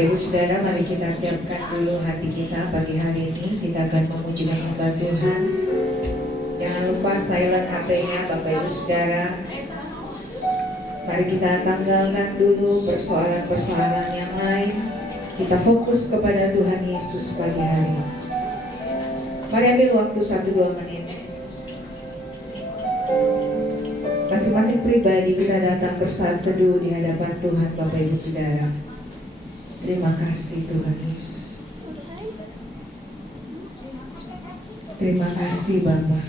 Bapak Ibu Saudara, mari kita siapkan dulu hati kita pagi hari ini. Kita akan memuji menyembah Tuhan. Jangan lupa silent HP-nya Bapak Ibu Saudara. Mari kita tanggalkan dulu persoalan-persoalan yang lain. Kita fokus kepada Tuhan Yesus pagi hari ini. Mari ambil waktu 1-2 menit. Masing-masing pribadi kita datang bersatu teduh di hadapan Tuhan Bapak Ibu Saudara. Terima kasih Tuhan Yesus. Terima kasih Bapa.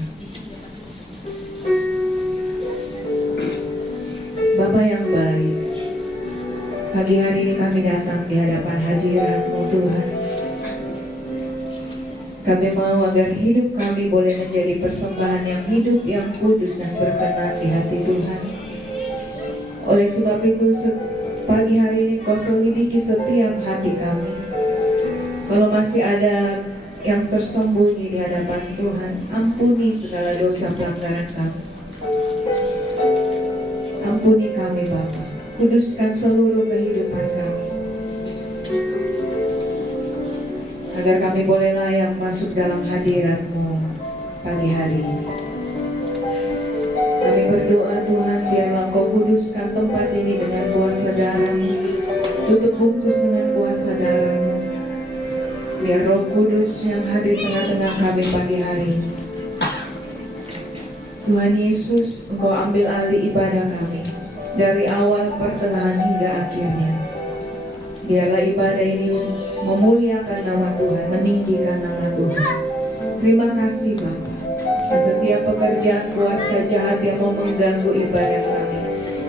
Bapa yang baik, pagi hari ini kami datang di hadapan hadirat-Mu Tuhan. Kami mau agar hidup kami boleh menjadi persembahan yang hidup, yang kudus dan berkenan di hati Tuhan. Oleh sebab itu pagi hari ini Kau selidiki setiap hati kami. Kalau masih ada yang tersembunyi di hadapan Tuhan, ampuni segala dosa pelanggaran kami. Ampuni kami Bapa, kuduskan seluruh kehidupan kami, agar kami boleh layak masuk dalam hadirat-Mu pagi hari ini. Kami berdoa Tuhan, biarlah Kau kuduskan tempat ini dengan kuasa darah-Mu, tutup bungkus dengan kuasa darah-Mu. Biar Roh Kudus yang hadir tengah-tengah kami pagi hari ini. Tuhan Yesus, Engkau ambil alih ibadah kami dari awal, pertengahan hingga akhirnya. Biarlah ibadah ini memuliakan nama Tuhan, meninggikan nama Tuhan. Terima kasih Bapa. Setiap pekerjaan kuasa jahat yang mau mengganggu ibadah kami,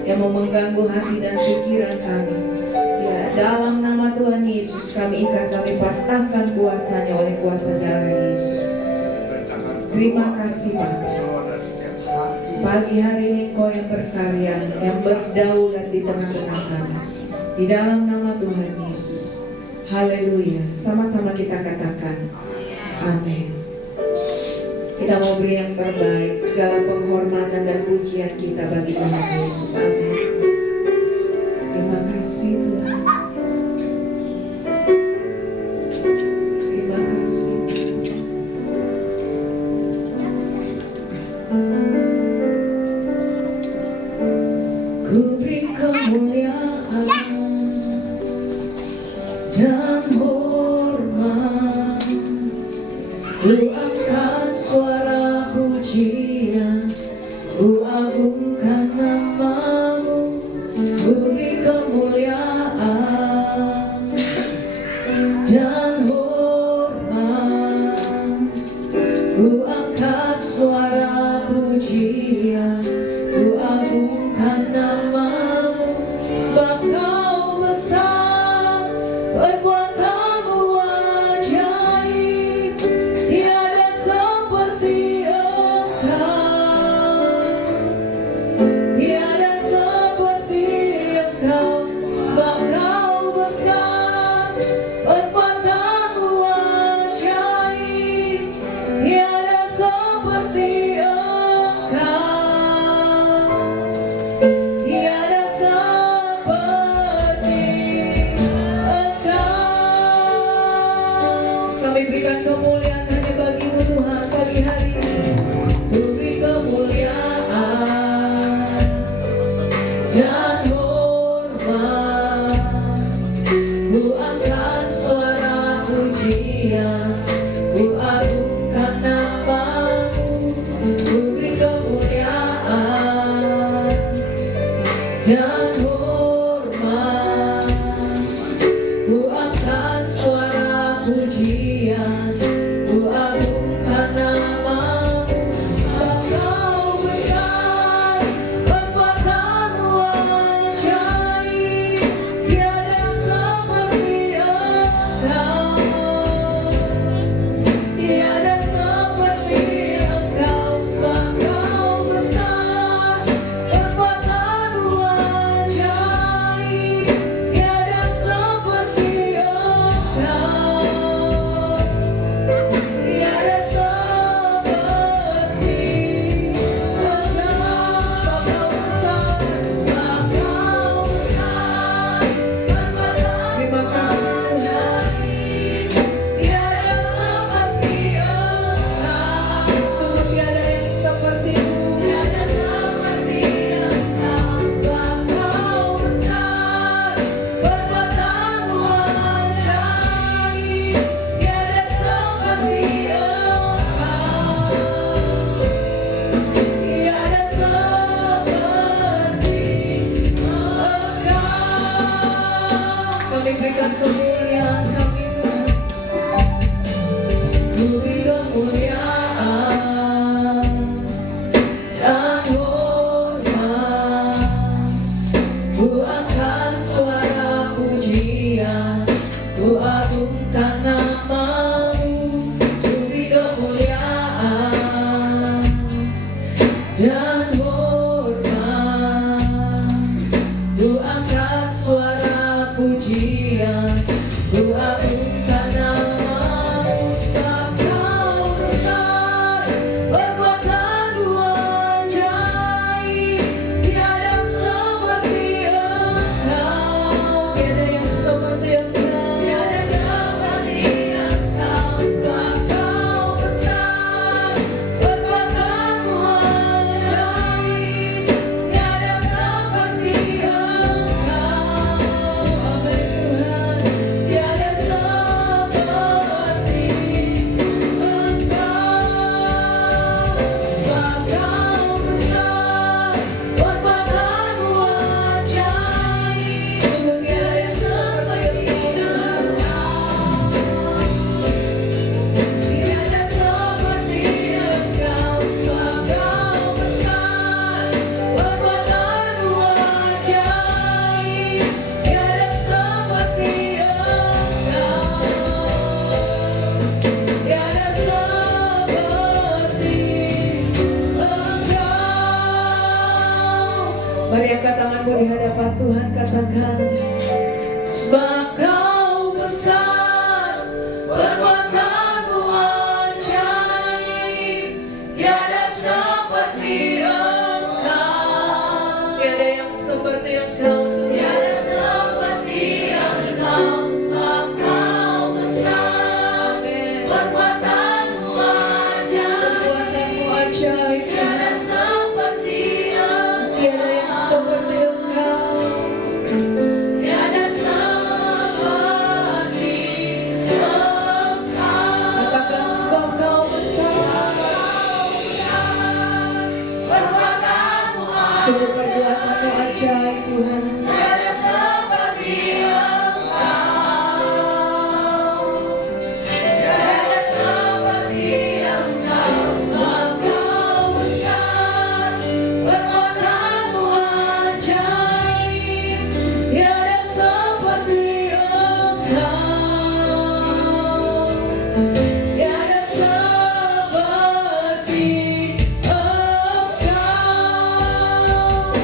yang mau mengganggu hati dan pikiran kami, ya dalam nama Tuhan Yesus kami ikat, kami patahkan kuasanya oleh kuasa darah Yesus. Terima kasih Bapa. Pagi hari ini Kau yang berkarya, yang berdaulat di tengah-tengah kami. Di dalam nama Tuhan Yesus. Haleluya. Sama-sama kita katakan amin. Kita mau beri yang terbaik, segala penghormatan dan pujian kita bagi Tuhan Yesus. Amin. Terima kasih Tuhan. Terima kasih. Ku beri kemuliaan dan hormat, ku angkat suara pujian, ku agungkan nama-Mu. Ku beri kemuliaan dan hormat, ku angkat suara pujian, ku agungkan nama-Mu. Sebab Kau besar, perbuatan-Mu ajaib, tiada seperti Engkau, tiada seperti Engkau. Sebab Kau besar, perbuatan-Mu ajaib, tiada seperti Engkau, tiada seperti Engkau. Kami berikan kemuliaan hanya bagi-Mu Tuhan pagi hari ini. Ku beri kemuliaan dan hormat, ku angkat suara pujian, ku agungkan nama-Mu. Ku beri kemuliaan dan hormat. Ku angkat suara pujian, ku agungkan namamu, sebab Kau besar, perbuatanmu ajaib. Tiada seperti Engkau, tiada yang seperti Engkau, tiada seperti Engkau, sebab Kau besar, perbuatanmu ajaib. Tiada seperti Engkau, amin Tuhan. Tiada seperti Engkau, sebab Kau besar, perbuatanmu ajaib. Sungguh tiada seperti Engkau, tiada seperti Engkau, sebab Kau besar, perbuatanmu ajaib. Tiada seperti Engkau, tiada seperti Engkau. Mari angkat tanganmu di hadapan Tuhan, katakan, sebab Kau besar, perbuatanmu ajaib. Tiada seperti Engkau, tiada yang seperti Engkau, tiada seperti Engkau, sebab Kau besar, perbuatanmu ajaib. Tiada seperti Engkau, tiada yang seperti Engkau, tiada seperti Engkau. Katakan, sebab Kau besar, perbuatanmu ajaib. Sungguh perbuatanmu ajaib Tuhan. Tiada seperti Engkau, tiada seperti Engkau, sebab Kau besar, perbuatanmu ajaib. Tiada seperti Engkau, tiada seperti Engkau.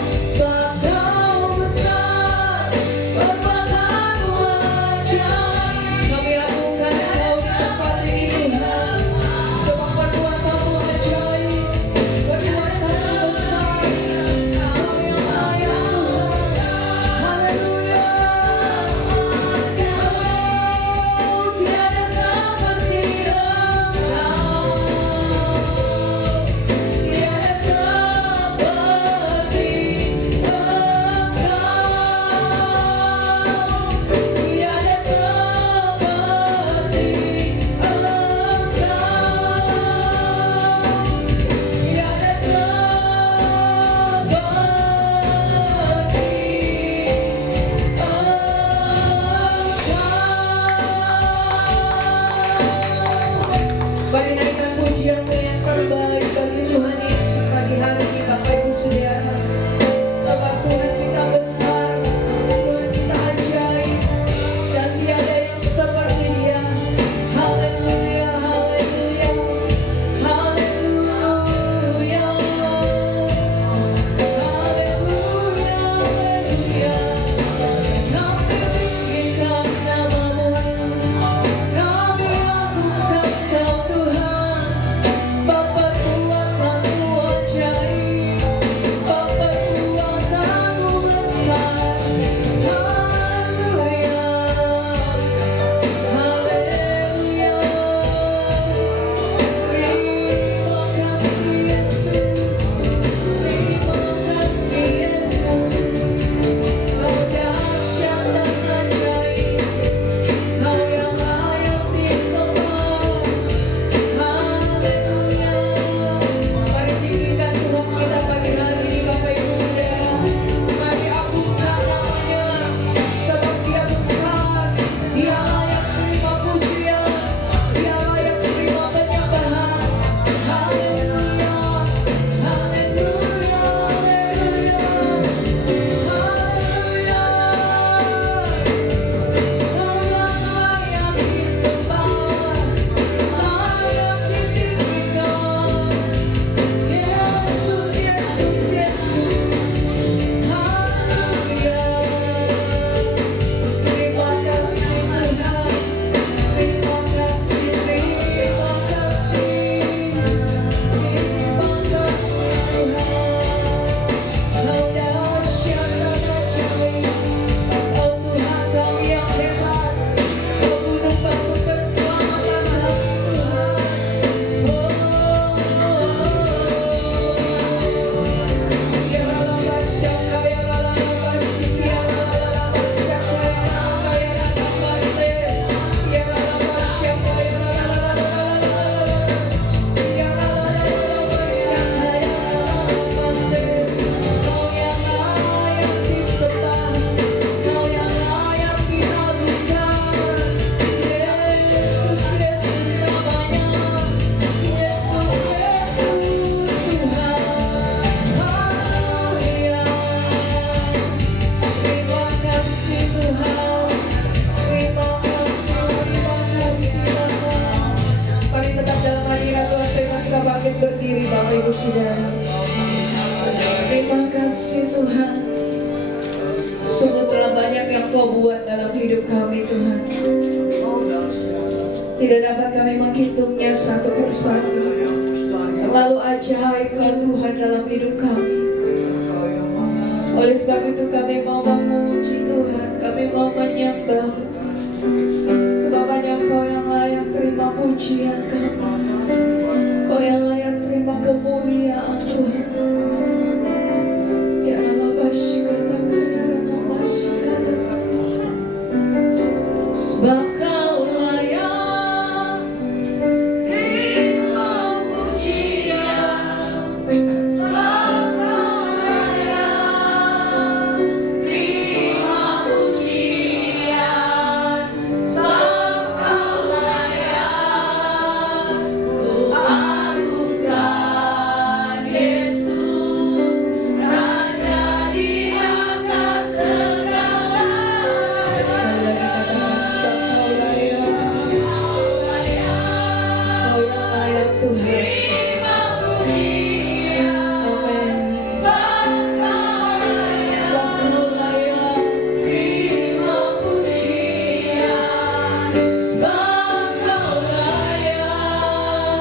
Terima kasih Tuhan. Sungguh telah banyak yang Kau buat dalam hidup kami Tuhan. Tidak dapat kami menghitungnya satu persatu. Terlalu ajaib Kau Tuhan dalam hidup kami. Oleh sebab itu kami mau memuji Tuhan, kami mau menyembah. Sebab hanya Kau yang layak terima pujian kami. Kau yang layak terima kemuliaan Tuhan. Ya Allah basyikata kaya rana basyikata. Sebab Kau layak terima pujian. Sebab Kau layak terima pujian. Sebab Kau layak ku agungkan Yesus, Raja di atas segala. Sekali lagi katakan sebab Kau layak. Kau yang layak Tuhan. Amin. Sebab Kau layak terima pujian. Sebab Kau layak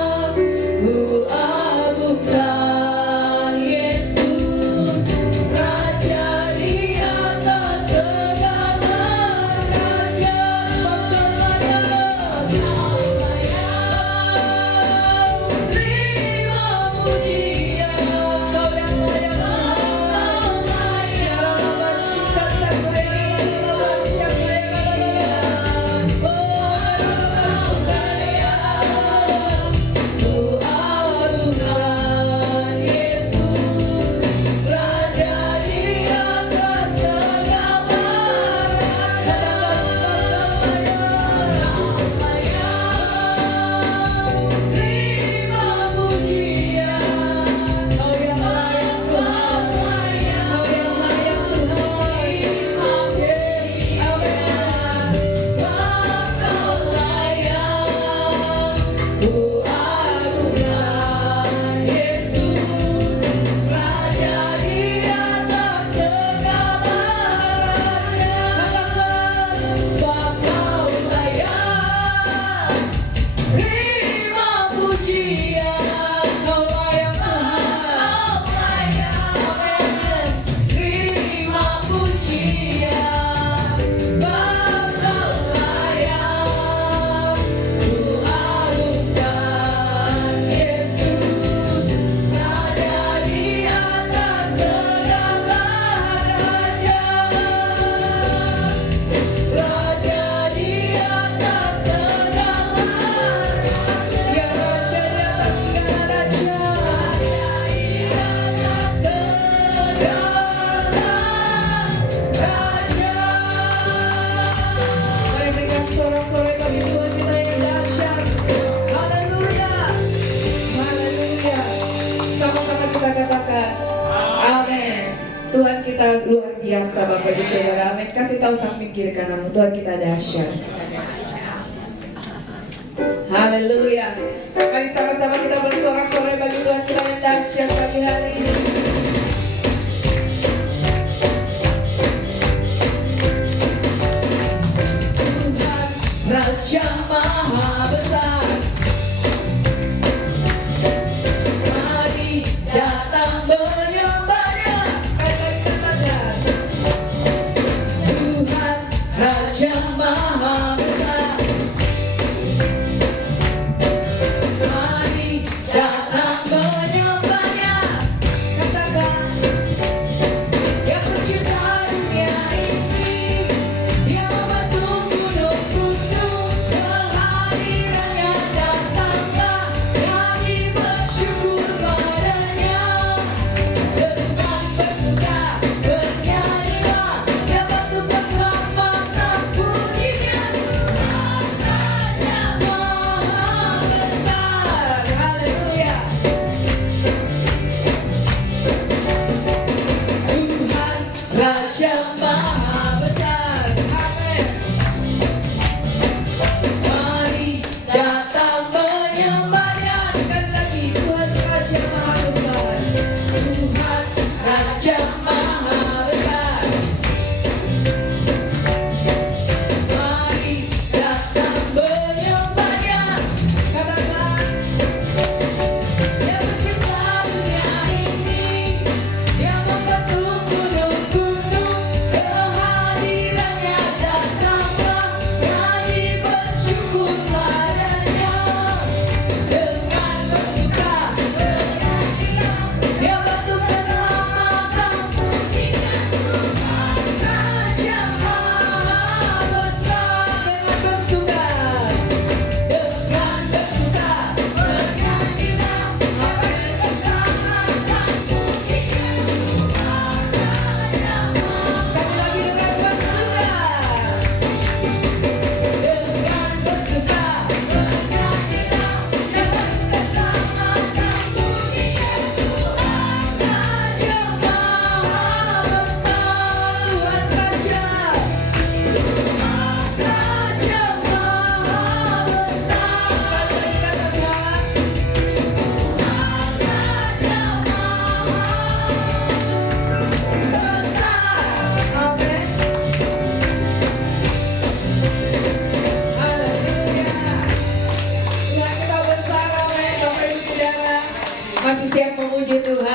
ku agungkan Yesus, Raja di atas segala raja. Sebab Kau layak terima pujian. Kau yang layak Tuhan kita luar biasa Bapak Ibu Saudara. Amin. Kasih tahu samping kiri kananmu, Tuhan kita dahsyat. Haleluya. Mari sama-sama kita bersorak-sorai bagi Tuhan kita yang dahsyat pagi hari ini. Tuhan Raja Maha Besar, mari datang menyembahnya. Tuhan Raja Maha Besar, mari datang menyembahnya. Katakan, yang pencipta dunia ini, yang membentuk gunung-gunung, kehadirannya datanglah, kami bersyukur padanya.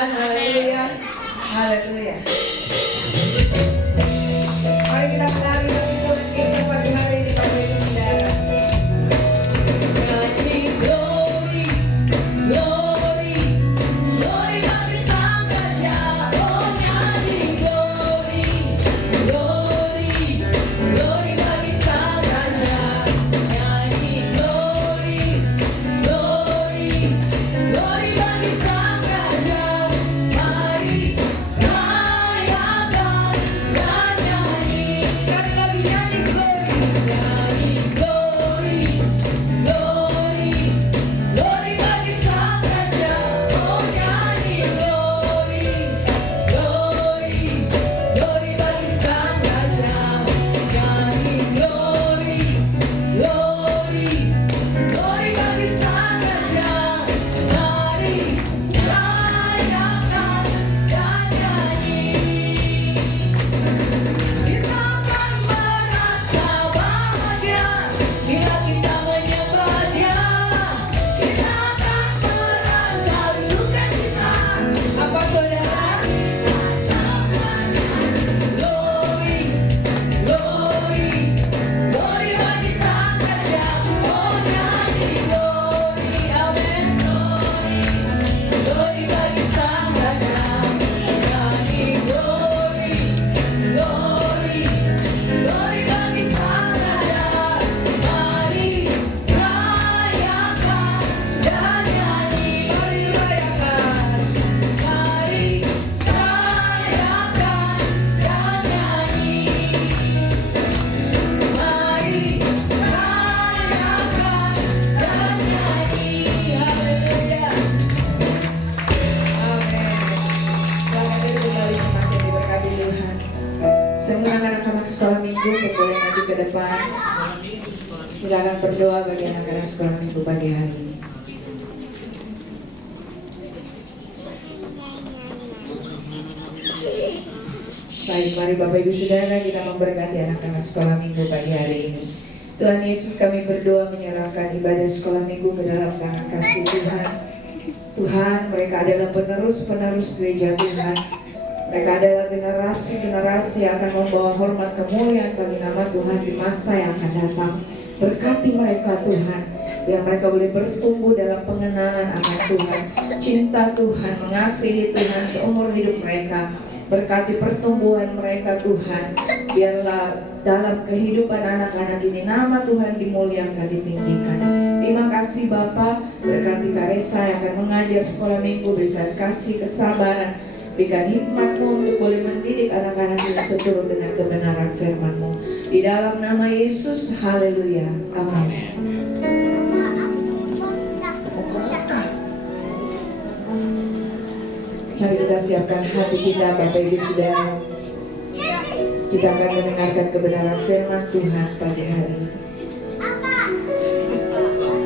Tuhan. Haleluya. Haleluya. Mari kita menari bagi Tuhan kita pagi hari ini, Bapak Ibu Saudara. Nyanyi glory, glory, glory bagi Sang Raja. Oh nyanyi glory, glory, glory bagi Sang Raja. Nyanyi glory, glory, glory bagi Sang Raja. Mari rayakan dan nyanyi. Sekali lagi nyanyi glory, nyanyi glory, glory, glory bagi Sang Raja. Oh nyanyi glory, glory, glory bagi Sang Raja. Nyanyi glory, glory, glory bagi Sang Raja. Mari rayakan dan nyanyi. Kita akan merasa bahagia bila kita menyembah Dia. Kita akan merasa sukacita. Apa saudara? Glory, glory, glory bagi Sang Raja. Oh nyanyi glory, amen. Glory bagi Sang Raja. Nyanyi glory, glory, glory bagi Sang Raja. Mari rayakan dan nyanyi. Mari rayakan. Mari rayakan dan nyanyi. Mari rayakan dan nyanyi. Haleluya. Amin. Selamat datang kembali semakin diberkati Tuhan. Semua anak-anak sekolah minggu boleh maju ke depan. Kita akan berdoa bagi anak-anak sekolah minggu pagi hari ini. Baik, mari Bapak Ibu Saudara kita memberkati anak-anak sekolah minggu pagi hari ini. Tuhan Yesus, kami berdoa menyerahkan ibadah sekolah minggu ke dalam tangan kasih Tuhan. Tuhan, mereka adalah penerus-penerus gereja Tuhan. Mereka adalah generasi-generasi yang akan membawa hormat kemuliaan bagi nama Tuhan di masa yang akan datang. Berkati mereka Tuhan, biar mereka boleh bertumbuh dalam pengenalan akan Tuhan, cinta Tuhan, mengasihi Tuhan seumur hidup mereka. Berkati pertumbuhan mereka Tuhan, biarlah dalam kehidupan anak-anak ini nama Tuhan dimuliakan, ditinggikan. Terima kasih Bapa, berkati Karesa yang akan mengajar sekolah minggu, berikan kasih kesabaran, berikan hikmat-Mu untuk boleh mendidik anak-anak ini seturut dengan kebenaran firman-Mu. Di dalam nama Yesus, haleluya, amin. Mari kita siapkan hati kita, Bapak Ibu Saudara. Kita akan mendengarkan kebenaran firman Tuhan pagi hari ini.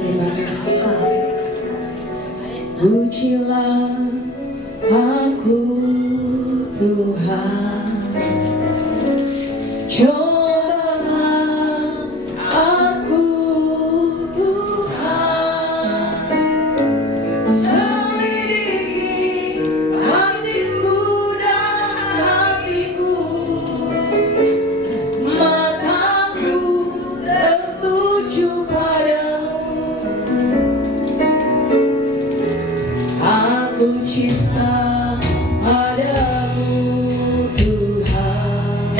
Terima kasih. Pujilah aku Tuhan, cobalah aku Tuhan, selidiki hatiku dan hatiku, mataku tertuju padamu. Aku cinta padamu Tuhan.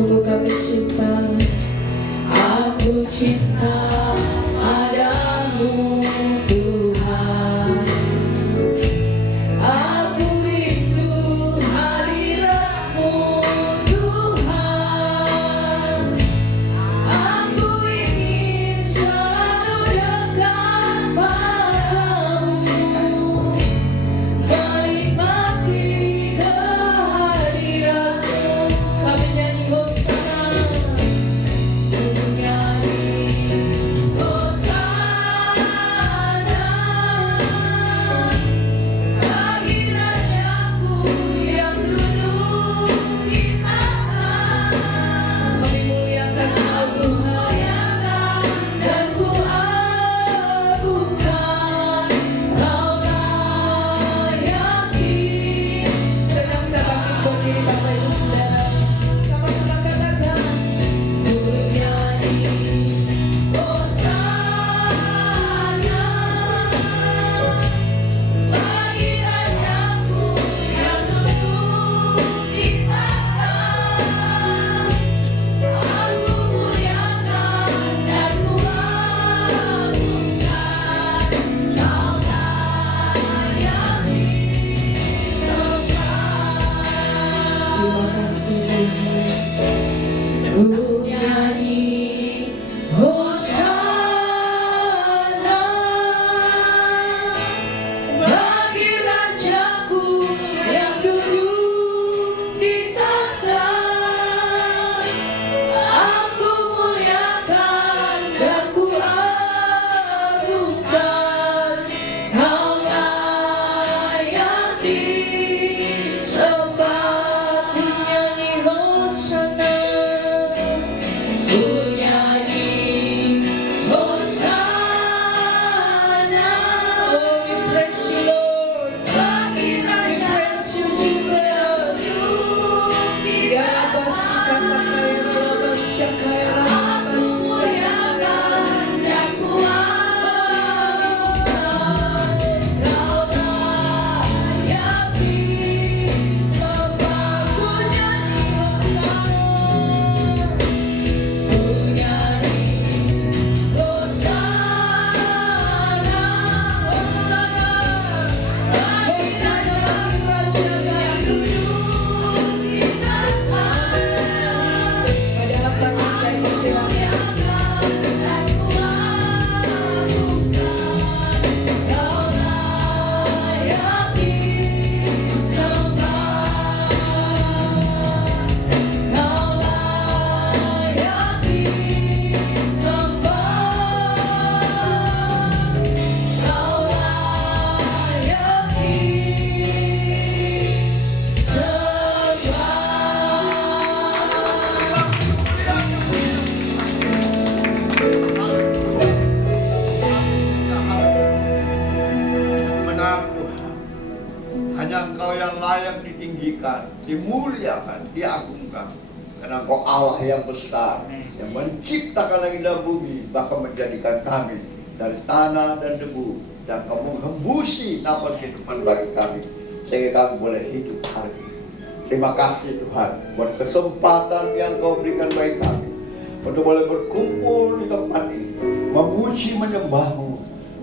Sungguh kami cinta, aku cinta padamu Tuhan. Aku rindu hadirat-Mu Tuhan. Aku ingin selalu dekat padamu, menikmati kehadirat-Mu. Kami nyanyi Hosana, nyanyi Hosana bagi Rajaku yang duduk di tahta. Kami muliakan Tuhan dan ku agungkan, Kau layaki. Sedang kita bangkit berdiri Bapak Ibu Saudara, sama-sama katakan, ku nyanyi Hosana bagi Rajaku yang duduk di tahta. Aku muliakan dan ku agungkan, Kau layaki sembah. Terima kasih Tuhan. Ku nyanyi Hosana bagi Rajaku yang duduk di tahta. Aku muliakan dan ku agungkan, Kau layaki sembah. Ku nyanyi Hosana, ku nyanyi Hosana. Oh, we bless you Lord. Bagi Rajaku yang duduk di tahta. Aku muliakan dan ku agungkan, Kau layaki sembah. Ku nyanyi Hosana, ku nyanyi Hosana, Hosana bagi Raja yang duduk di tahta. Pada apa kita disilahkan dan ku agungkan, Kau layaki sembah. Kau layaki sembah. Kau layaki Benar Tuhan, hanya Engkau yang layak ditinggikan, dimuliakan, diagungkan. Karena Engkau Allah yang besar, yang menciptakan langit dan bumi, bahkan menjadikan kami dari tanah dan debu, dan Kau menghembusi nafas kehidupan bagi kami, sehingga kami boleh hidup hari ini. Terima kasih Tuhan buat kesempatan yang Kau berikan bagi kami untuk boleh berkumpul di tempat ini, memuji menyembah-Mu,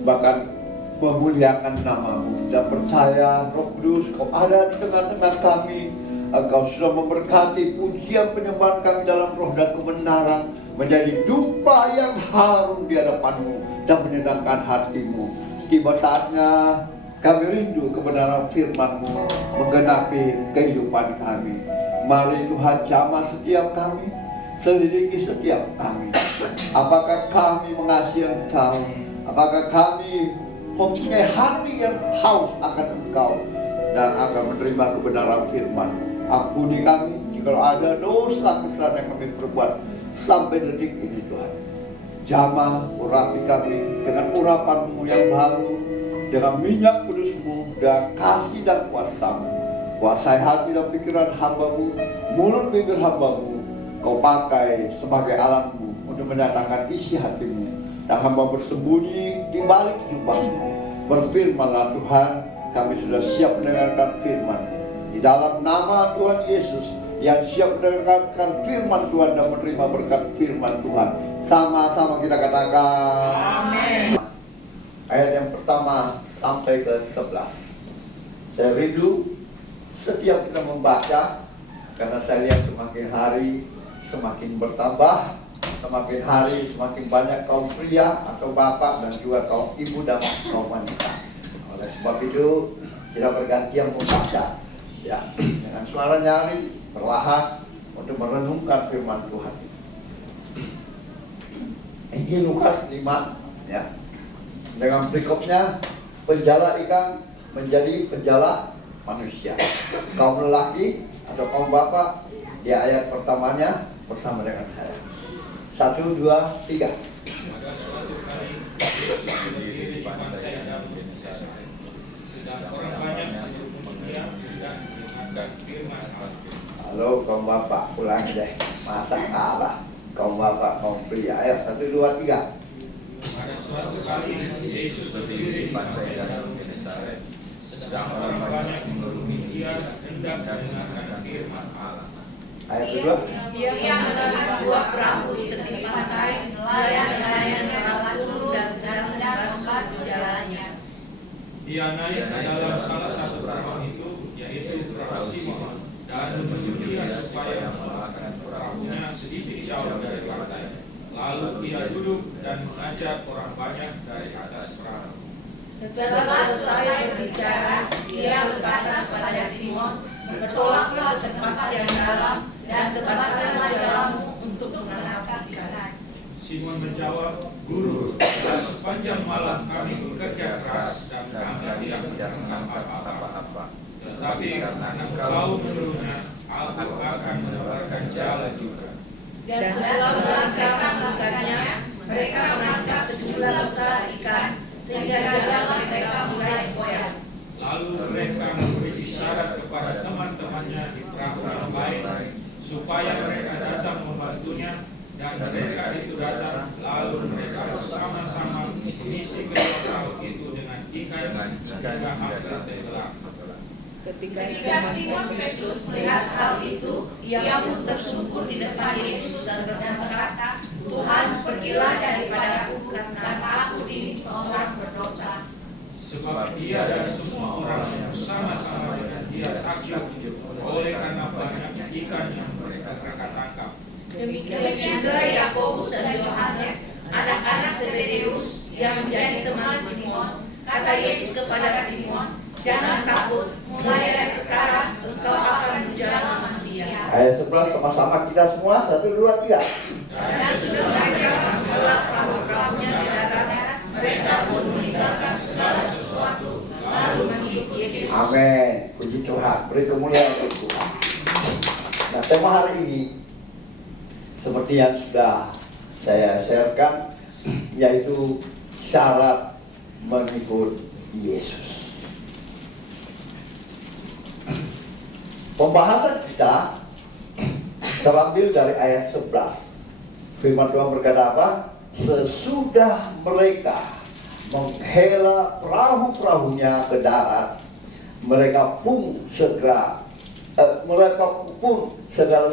bahkan memuliakan nama-Mu, dan percaya Roh Kudus Kau ada di tengah-tengah kami. Engkau sudah memberkati pujian penyembahan kami dalam roh dan kebenaran, menjadi dupa yang harum di hadapan-Mu dan menyenangkan hati-Mu. Tiba saatnya kami rindu kebenaran firman-Mu menggenapi kehidupan kami. Mari Tuhan jamah setiap kami, selidiki setiap kami. Apakah kami mengasihi Engkau? Apakah kami mempunyai hati yang haus akan Engkau dan akan menerima kebenaran firman? Ampuni kami jika ada dosa kesalahan yang kami perbuat sampai detik ini Tuhan. jamah urapi kami dengan urapan-Mu yang baru, dengan minyak kudus-Mu dan kasih dan kuasa-Mu. Kuasai hati dan pikiran hamba-Mu, mulut bibir hamba-Mu, Kau pakai sebagai alat-Mu untuk menyatakan isi hati-Mu. Dan hamba bersembunyi di balik jubah-Mu. Berfirmanlah Tuhan, kami sudah siap mendengarkan firman. Di dalam nama Tuhan Yesus, yang siap mendengarkan firman Tuhan dan menerima berkat firman Tuhan, sama-sama kita katakan amin. Ayat yang pertama sampai ke 11. Saya rindu setiap kita membaca, karena saya lihat semakin hari semakin bertambah, semakin hari semakin banyak kaum pria atau bapak dan juga kaum ibu dan kaum wanita. Oleh sebab itu kita bergantian membaca, ya, dengan suara nyaring perlahan untuk merenungkan firman Tuhan. Injil Lukas 5, ya, dengan berikutnya penjala ikan menjadi penjala manusia. Kaum lelaki atau kaum bapak, di ayat pertamanya bersama dengan saya. 1, 2, 3. Pada suatu kali Yesus berdiri di pantai dalam Genesaret, sedang orang banyak mendengar dan mendengarkan firman Allah. Halo kaum bapak, ulangi deh. Masa kalah kaum bapak, kaum pria. Ayo 1, 2, 3. Pada suatu kali Yesus berdiri di pantai dalam Genesaret, sedang orang banyak mengerumuni dia dan hendak mendengarkan firman Allah. Ayat kedua. Dia menelan dua perahu di tepi pantai, nelayan-nelayan telah turun dan sedang membasuh jalannya. Dia naik ke dalam salah satu perahu itu, yaitu perahu Simon, dan menyuruh dia supaya melangkahkan perahunya sedikit jauh dari pantai. Lalu ia duduk dan mengajak orang banyak dari atas perahu. Setelah selesai berbicara, dia berkata kepada Simon, "Bertolaklah ke tempat yang dalam dan tebarkanlah jalamu untuk menangkap ikan." Simon menjawab, "Guru, sepanjang malam kami bekerja keras dan kami tidak menangkap apa-apa. Tetapi karena Engkau menyuruhnya, aku akan menebarkan jala juga." Dan setelah melangkah melakukannya, mereka menangkap sejumlah besar ikan, sehingga jalan mereka mulai goyah. Lalu mereka memberi isyarat kepada teman-temannya di perahu yang lain supaya mereka datang membantunya, dan mereka itu datang. Lalu mereka bersama-sama mengisi kedua perahu itu dengan ikan hingga hampir tenggelam. Ketika Simon Petrus melihat hal itu, ia pun tersungkur di depan Yesus dan berkata, "Tuhan, pergilah daripadaku, karena aku ini seorang berdosa." Sebab dia dan semua orang yang bersama-sama dengan dia takjub oleh karena banyaknya ikan yang mereka tangkap. Demikian juga Yakobus dan Yohanes, anak-anak Zebedeus yang menjadi teman Simon. Kata Yesus kepada Simon, "Jangan takut, mulai dari sekarang engkau akan menjadi manusia." Ayat 11 sama-sama kita semua. 1, 2, 3. Dan sesudah mereka mengelak perahu-perahunya ke darat, mereka pun meninggalkan segala sesuatu, lalu mengikut Yesus. Amin. Puji Tuhan. Beri kemuliaan untuk Tuhan. Nah, tema hari ini seperti yang sudah saya sharekan, yaitu syarat mengikut Yesus. Pembahasan kita terambil dari ayat 11. Firman Tuhan berkata apa? Sesudah mereka menghela perahu-perahunya ke darat, mereka pun segala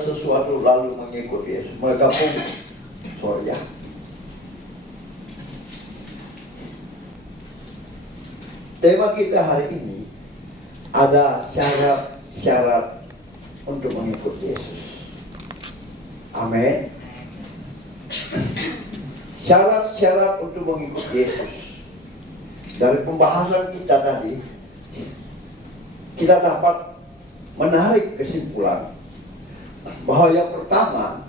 sesuatu lalu mengikut Yesus. Mereka pun, tema kita hari ini ada syarat-syarat untuk mengikut Yesus. Amin. Syarat-syarat untuk mengikut Yesus. Dari pembahasan kita tadi, kita dapat menarik kesimpulan bahwa yang pertama,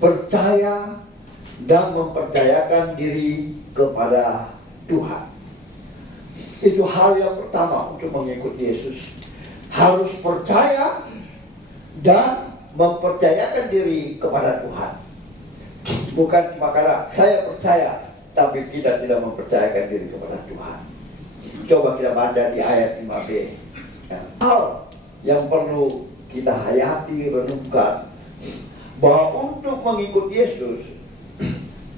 percaya dan mempercayakan diri kepada Tuhan. Itu hal yang pertama untuk mengikut Yesus. Harus percaya dan mempercayakan diri kepada Tuhan. Bukan cuma karena saya percaya, tapi kita tidak mempercayakan diri kepada Tuhan. Coba kita baca di ayat 5b. Ya. Hal yang perlu kita hayati, renungkan, bahwa untuk mengikut Yesus,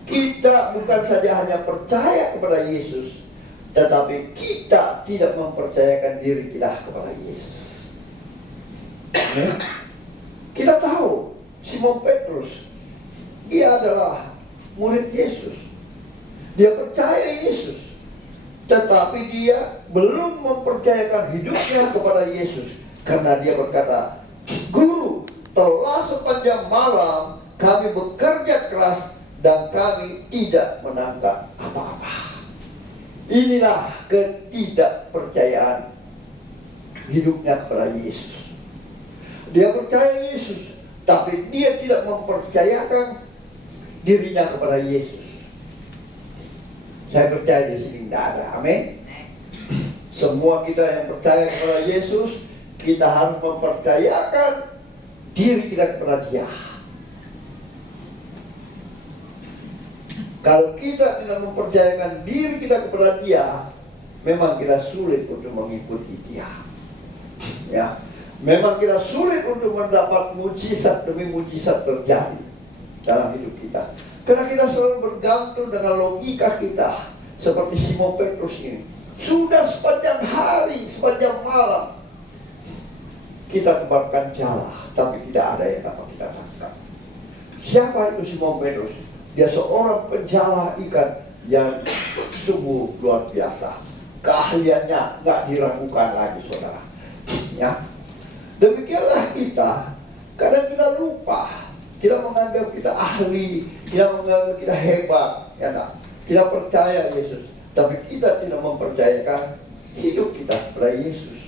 kita bukan saja hanya percaya kepada Yesus, tetapi kita tidak mempercayakan diri kita kepada Yesus. Ya. Kita tahu Simon Petrus, dia adalah murid Yesus. Dia percaya Yesus, tetapi dia belum mempercayakan hidupnya kepada Yesus. Karena dia berkata, Guru, telah sepanjang malam kami bekerja keras dan kami tidak menangkap apa-apa. Inilah ketidakpercayaan hidupnya kepada Yesus. Dia percaya Yesus, tapi dia tidak mempercayakan dirinya kepada Yesus. Saya percaya di sini tidak ada. Amin. Semua kita yang percaya kepada Yesus, kita harus mempercayakan diri kita kepada Dia. Kalau kita tidak mempercayakan diri kita kepada Dia, memang kita sulit untuk mengikuti Dia. Ya, memang kita sulit untuk mendapat mujizat demi mujizat terjadi dalam hidup kita. Karena kita selalu bergantung dengan logika kita, seperti Simon Petrus ini. Sudah sepanjang hari, sepanjang malam kita tebarkan jala, tapi tidak ada yang dapat kita tangkap. Siapa itu Simon Petrus? Dia seorang penjala ikan yang sungguh luar biasa. Keahliannya nggak diragukan lagi, saudara. Ya, demikianlah kita. Kadang kita lupa. Kita menganggap kita ahli, kita menganggap kita hebat, ya tak? Kita percaya Yesus, tapi kita tidak mempercayakan hidup kita kepada Yesus.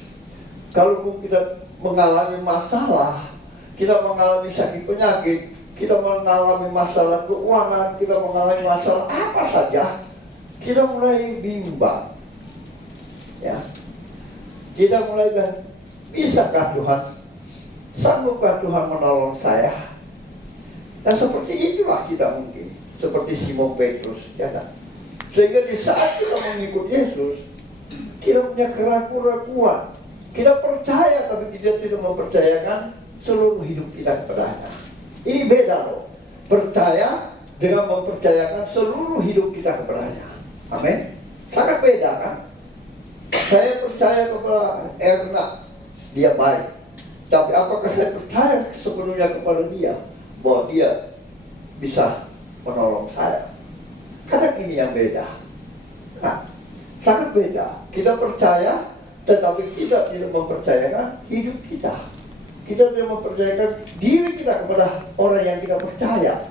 Kalau kita mengalami masalah, kita mengalami sakit penyakit, kita mengalami masalah keuangan, kita mengalami masalah apa saja, kita mulai bimbang. Ya, kita mulai bilang, bisakah Tuhan? Sanggupkah Tuhan menolong saya? Dan seperti itulah kita mungkin, seperti Simon Petrus, ya kan? Sehingga di saat kita mengikut Yesus, kita punya keraguan-keraguan. Kita percaya, tapi kita tidak mempercayakan seluruh hidup kita kepadanya. Ini beda loh. Percaya dengan mempercayakan seluruh hidup kita kepadanya. Amin. Sangat beda kan? Saya percaya kepada Erna, dia baik. Tapi apakah saya percaya sepenuhnya kepada dia, bahwa dia bisa menolong saya? Kadang ini yang beda. Nah, sangat beda. Kita percaya, tetapi kita tidak mempercayakan hidup kita. Kita tidak mempercayakan diri kita kepada orang yang kita percaya.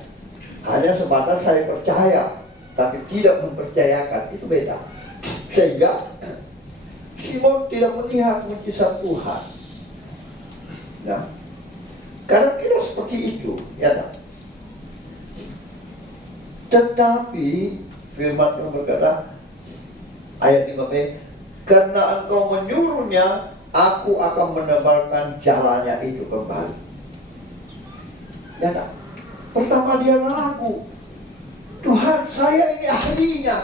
Hanya sebatas saya percaya, tapi tidak mempercayakan. Itu beda. Sehingga Simon tidak melihat mujizat Tuhan. Nah, karena kita seperti itu, ya tak? Tetapi firman Tuhan berkata, ayat 5b, karena engkau menyuruhnya, aku akan menebalkan jalannya itu kembali. Ya tak? Pertama dia ragu, Tuhan, saya ini ahlinya.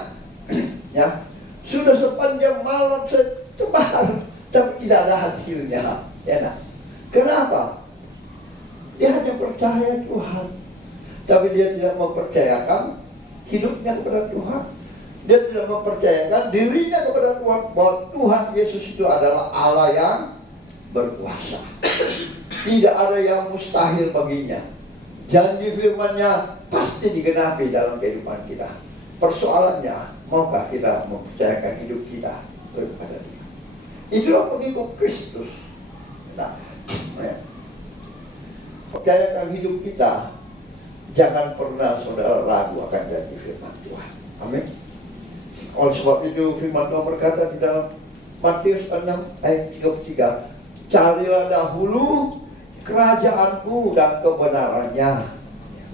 Ya, sudah sepanjang malam saya tebar, tapi tidak ada hasilnya. Ya tak? Kenapa? Dia hanya percaya Tuhan, tapi dia tidak mempercayakan hidupnya kepada Tuhan. Dia tidak mempercayakan dirinya kepada Tuhan, bahwa Tuhan Yesus itu adalah Allah yang berkuasa. Tidak ada yang mustahil baginya. Janji firman-Nya pasti digenapi dalam kehidupan kita. Persoalannya, maukah kita mempercayakan hidup kita kepada Dia? Itulah pengikut Kristus. Nah, percayakan hidup kita. Jangan pernah saudara ragu akan janji firman Tuhan. Amin. Oleh sebab itu firman Tuhan berkata di dalam Matius 6 ayat 33, carilah dahulu kerajaan-Ku dan kebenarannya,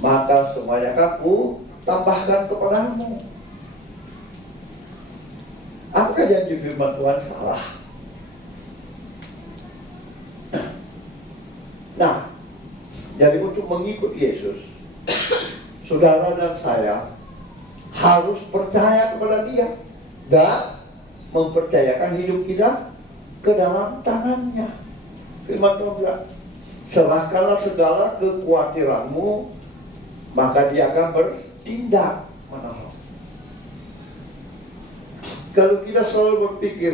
maka semuanya Aku tambahkan kepadamu. Apakah janji firman Tuhan salah? Nah, jadi untuk mengikut Yesus, saudara dan saya harus percaya kepada Dia dan mempercayakan hidup kita ke dalam tangannya. Firman Tuhan bilang, serahkanlah segala kekhawatiranmu, maka Dia akan bertindak menolong. Kalau kita selalu berpikir,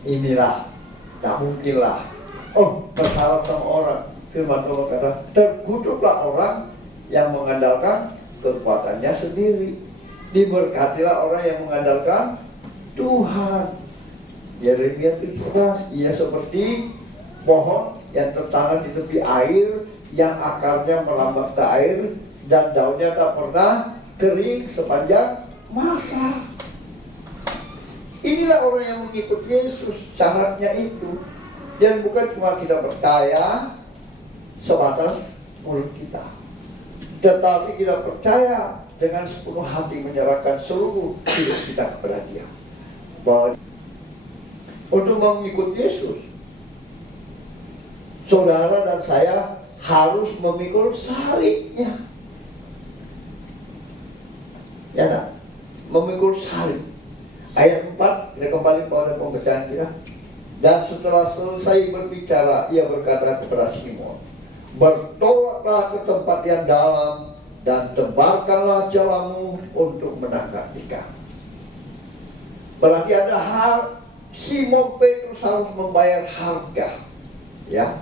inilah, tak mungkinlah, berharap sama orang. Firman Tuhan kata, terkutuklah orang yang mengandalkan kekuatannya sendiri. Diberkatilah orang yang mengandalkan Tuhan. Yeremia 17, ia seperti pohon yang tertanam di tepi air, yang akarnya merambat ke air dan daunnya tak pernah kering sepanjang masa. Inilah orang yang mengikut Yesus, syaratnya itu. Dan bukan cuma kita percaya sebatas mulut kita, tetapi kita percaya dengan sepenuh hati, menyerahkan seluruh hidup kita kepada Dia. Bahwa untuk mengikut Yesus, saudara dan saya harus memikul salibnya. Ya nak? Memikul salib. Ayat 4, kita kembali pada pembacaan kita. Dan setelah selesai berbicara, ia berkata kepada Simon, bertolaklah ke tempat yang dalam dan tebarkanlah jalamu untuk menangkap ikan. Berarti ada hal, Simon Petrus harus membayar harga. Ya,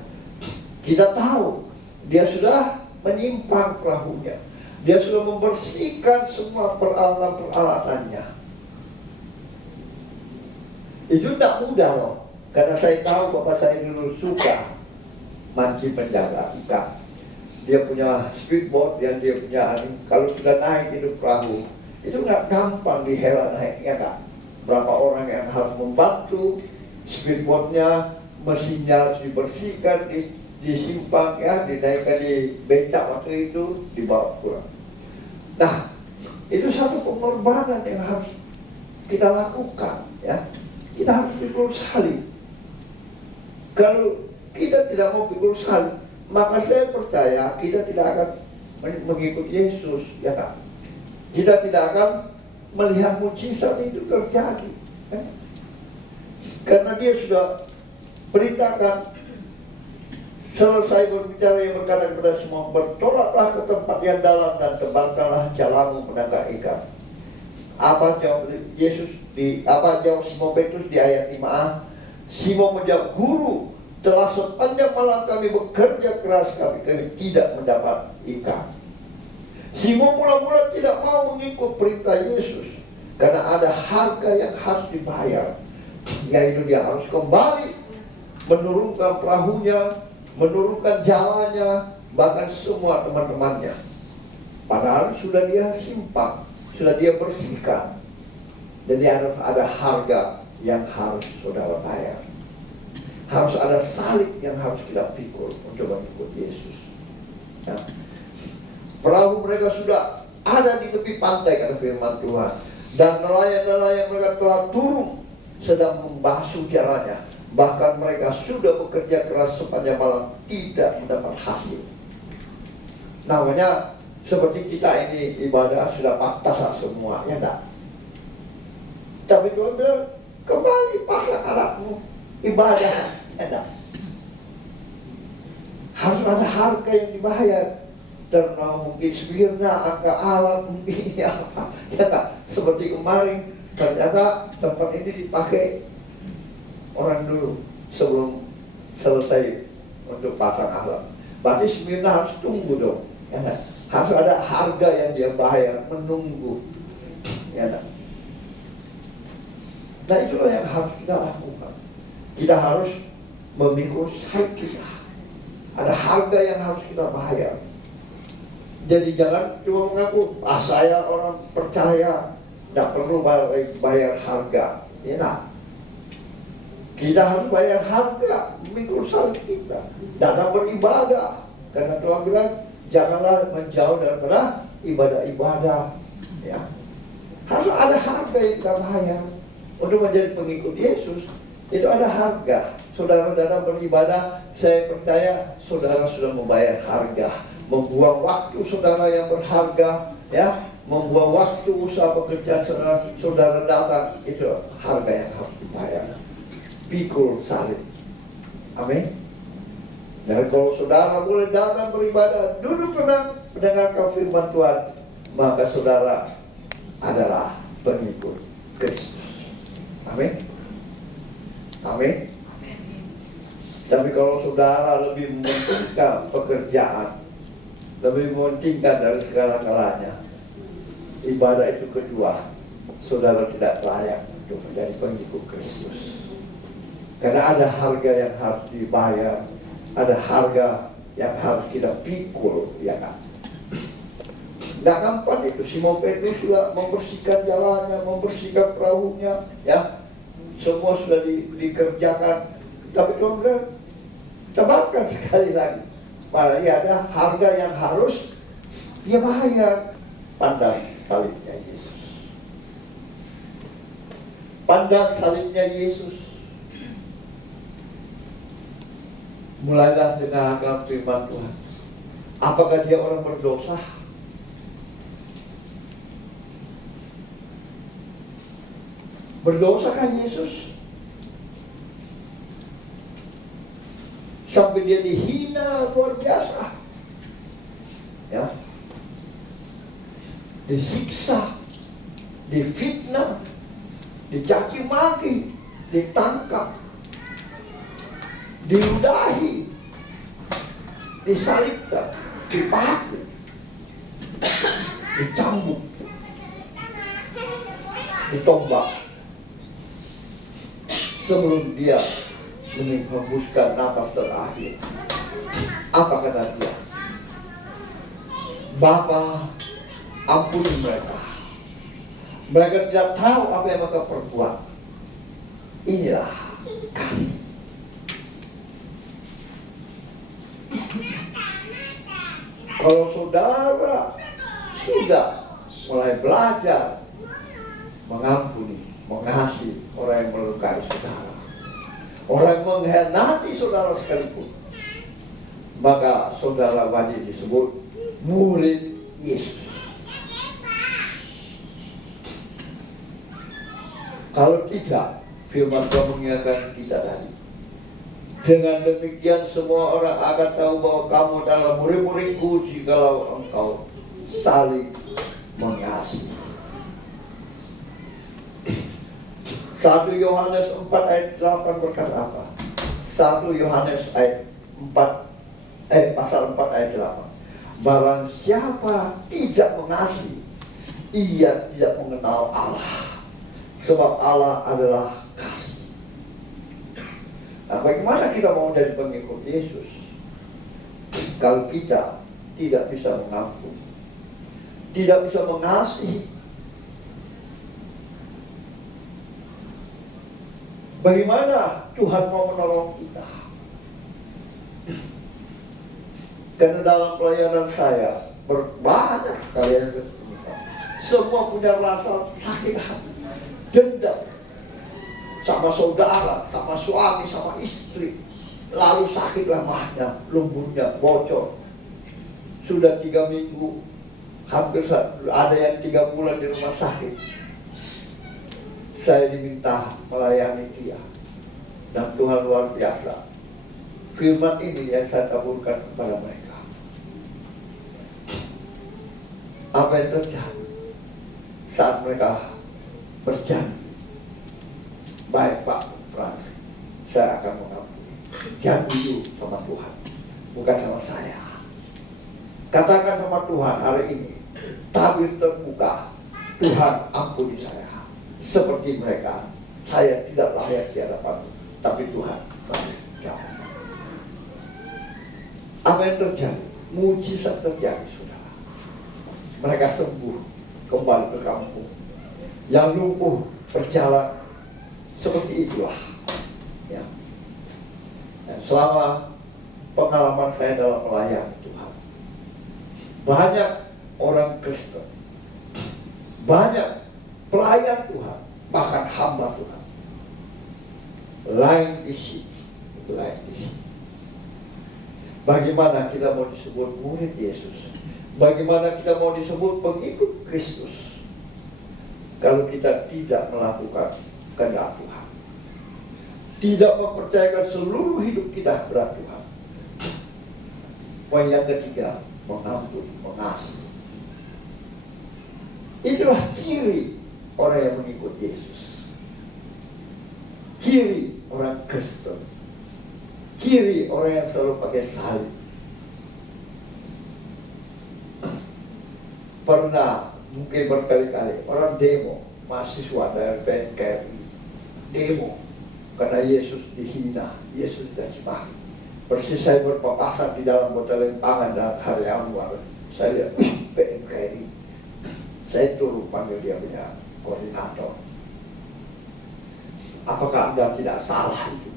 kita tahu dia sudah menyimpang perahunya, dia sudah membersihkan semua peralatan-peralatannya. Itu tidak mudah loh. Karena saya tahu bapak saya dulu suka mancing penjaga ikan. Dia punya speedboat dan dia punya kalau sudah naik itu perahu, itu nggak gampang dihela naiknya kan. Berapa orang yang harus membantu speedboatnya, mesinnya harus dibersihkan, disimpang ya, dinaikkan di becak waktu itu, dibawa pulang. Nah, itu satu pengorbanan yang harus kita lakukan ya. Kita harus pikul salib. Kalau kita tidak mau pikul salib, maka saya percaya kita tidak akan mengikut Yesus, ya kan? Kita tidak akan melihat mujizat itu terjadi, kan? Karena Dia sudah perintahkan. Selesai berbicara, yang berkata kepada Simon, bertolaklah ke tempat yang dalam dan tebarkanlah jalamu menangkap ikan. Apa jawab Yesus jawab Simon Petrus di ayat 5a? Simon menjawab, Guru, telah sepanjang malam kami bekerja keras, kami tidak mendapat ikan. Simon mula-mula tidak mau mengikut perintah Yesus karena ada harga yang harus dibayar, yaitu dia harus kembali menurunkan perahunya, menurunkan jalannya, bahkan semua teman-temannya. Padahal sudah dia simpang, sudah dia bersihkan. Jadi ada harga yang harus saudara bayar. Harus ada salib yang harus kita pikul untuk mengikut Yesus. Ya. Perahu mereka sudah ada di tepi pantai, kata firman Tuhan. Dan nelayan-nelayan mereka telah turun, sedang membasuh jalannya. Bahkan mereka sudah bekerja keras sepanjang malam, tidak mendapat hasil. Namanya seperti kita ini ibadah sudah pas-pasan semua, ya enggak? Tapi Tuhan bilang, kembali pasang alatmu, ibadah, ya enggak? Harus ada harga yang dibayar. Karena mungkin Smyrna, angka alat, mungkin ini apa, ya enggak? Seperti kemarin, ternyata tempat ini dipakai orang dulu sebelum selesai untuk pasang alat. Berarti Smyrna harus tunggu dong, ya enggak? Harus ada harga yang dia bayar, menunggu, ya enggak? Nah, itulah yang harus kita lakukan. Kita harus memikul salib kita. Ada harga yang harus kita bayar. Jadi jangan cuma mengaku, saya orang percaya, tidak perlu bayar harga. Ya, nah. Kita harus bayar harga, memikul salib kita, dalam beribadah. Karena Tuhan bilang, janganlah menjauh daripada ibadah-ibadah. Ya. Harus ada harga yang kita bayar. Untuk menjadi pengikut Yesus, Itu ada harga. Saudara-saudara beribadah, saya percaya saudara sudah membayar harga. Membuang waktu saudara yang berharga, ya, membuang waktu usaha pekerjaan saudara datang, itu harga yang harus dibayar. Pikul salib. Amin. Dan kalau saudara boleh datang beribadah, duduk tenang, mendengarkan firman Tuhan, maka saudara adalah pengikut Kristus. Amin. Amin. Tapi kalau saudara lebih mementingkan pekerjaan, lebih mementingkan dari segala-galanya, ibadah itu kedua, saudara tidak layak untuk menjadi pengikut Kristus. Karena ada harga yang harus dibayar, ada harga yang harus kita pikul, ya kan? Tidak gampang itu. Simon Petrus sudah membersihkan jalannya, membersihkan perahunya, ya, semua sudah dikerjakan. Tapi kemudian tambahkan sekali lagi, malah ada harga yang harus dia bayar. Pandang salibnya Yesus. Pandang salibnya Yesus. Mulailah dengarkan firman Tuhan. Apakah dia orang berdosa? Berdosakah Yesus? Sampai dia dihina luar biasa, ya, disiksa, difitnah, dicaci maki, ditangkap, diludahi, disalibkan, dipaku, dicambuk, ditombak, sebelum dia menghembuskan napas terakhir. Apa kata dia? Bapa, ampuni mereka. Mereka tidak tahu apa yang mereka perbuat. Inilah kasih. Kalau saudara sudah mulai belajar mengampuni, mengasihi orang yang melukai saudara, orang yang mengkhianati saudara sekalipun, maka saudara wajib disebut murid Yesus. Kalau tidak, firman Tuhan mengingatkan kita tadi, dengan demikian semua orang akan tahu bahwa kamu adalah murid-muridku jikalau engkau saling mengasihi. 1 Yohanes 4 ayat 8 berkata apa? 1 Yohanes ayat 4 pasal 4 ayat 8. Barang siapa tidak mengasihi, ia tidak mengenal Allah, sebab Allah adalah kasih. Nah, bagaimana kita mau jadi pengikut Yesus kalau kita tidak bisa mengampuni, tidak bisa mengasihi? Bagaimana Tuhan mau menolong kita? Karena dalam pelayanan saya banyak sekali yang semua punya rasa sakit hati, dendam sama saudara, sama suami, sama istri. Lalu sakit lemahnya, lembutnya bocor. Sudah 3 minggu, hampir ada yang 3 bulan di rumah sakit. Saya diminta melayani dia, dan Tuhan luar biasa. Firman ini yang saya taburkan kepada mereka. Apa yang terjadi saat mereka berjanji, baik Pak Frans, saya akan mengampuni. Jangan dulu sama Tuhan, bukan sama saya. Katakan sama Tuhan hari ini, tabir terbuka, Tuhan ampuni saya. Seperti mereka, saya tidak layak di hadapan-Mu, tapi Tuhan masih jauh. Apa yang terjadi? Mujizat terjadi, saudara. Mereka sembuh, kembali ke kampung. Yang lumpuh berjalan, seperti itulah. Ya. Dan selama pengalaman saya dalam melayani Tuhan, banyak orang Kristen, banyak pelayan Tuhan, bahkan hamba Tuhan, lain di sini, lain di sini. Bagaimana kita mau disebut murid Yesus? Bagaimana kita mau disebut pengikut Kristus kalau kita tidak melakukan kehendak Tuhan? Tidak mempercayakan seluruh hidup kita kepada Tuhan. Poin yang ketiga, mengampuni, mengasihi. Itulah ciri orang yang mengikut Yesus. Ciri orang Kristen. Ciri orang yang selalu pakai salib. Pernah, mungkin berkali-kali, orang demo, mahasiswa dari PNKRI, demo, karena Yesus dihina, Yesus dicaci maki. Persis saya berpapasan di dalam botol pangan dan hari Anwar. Saya lihat, PNKRI. Saya turun panggil dia punya koordinator. Apakah Anda tidak salah itu?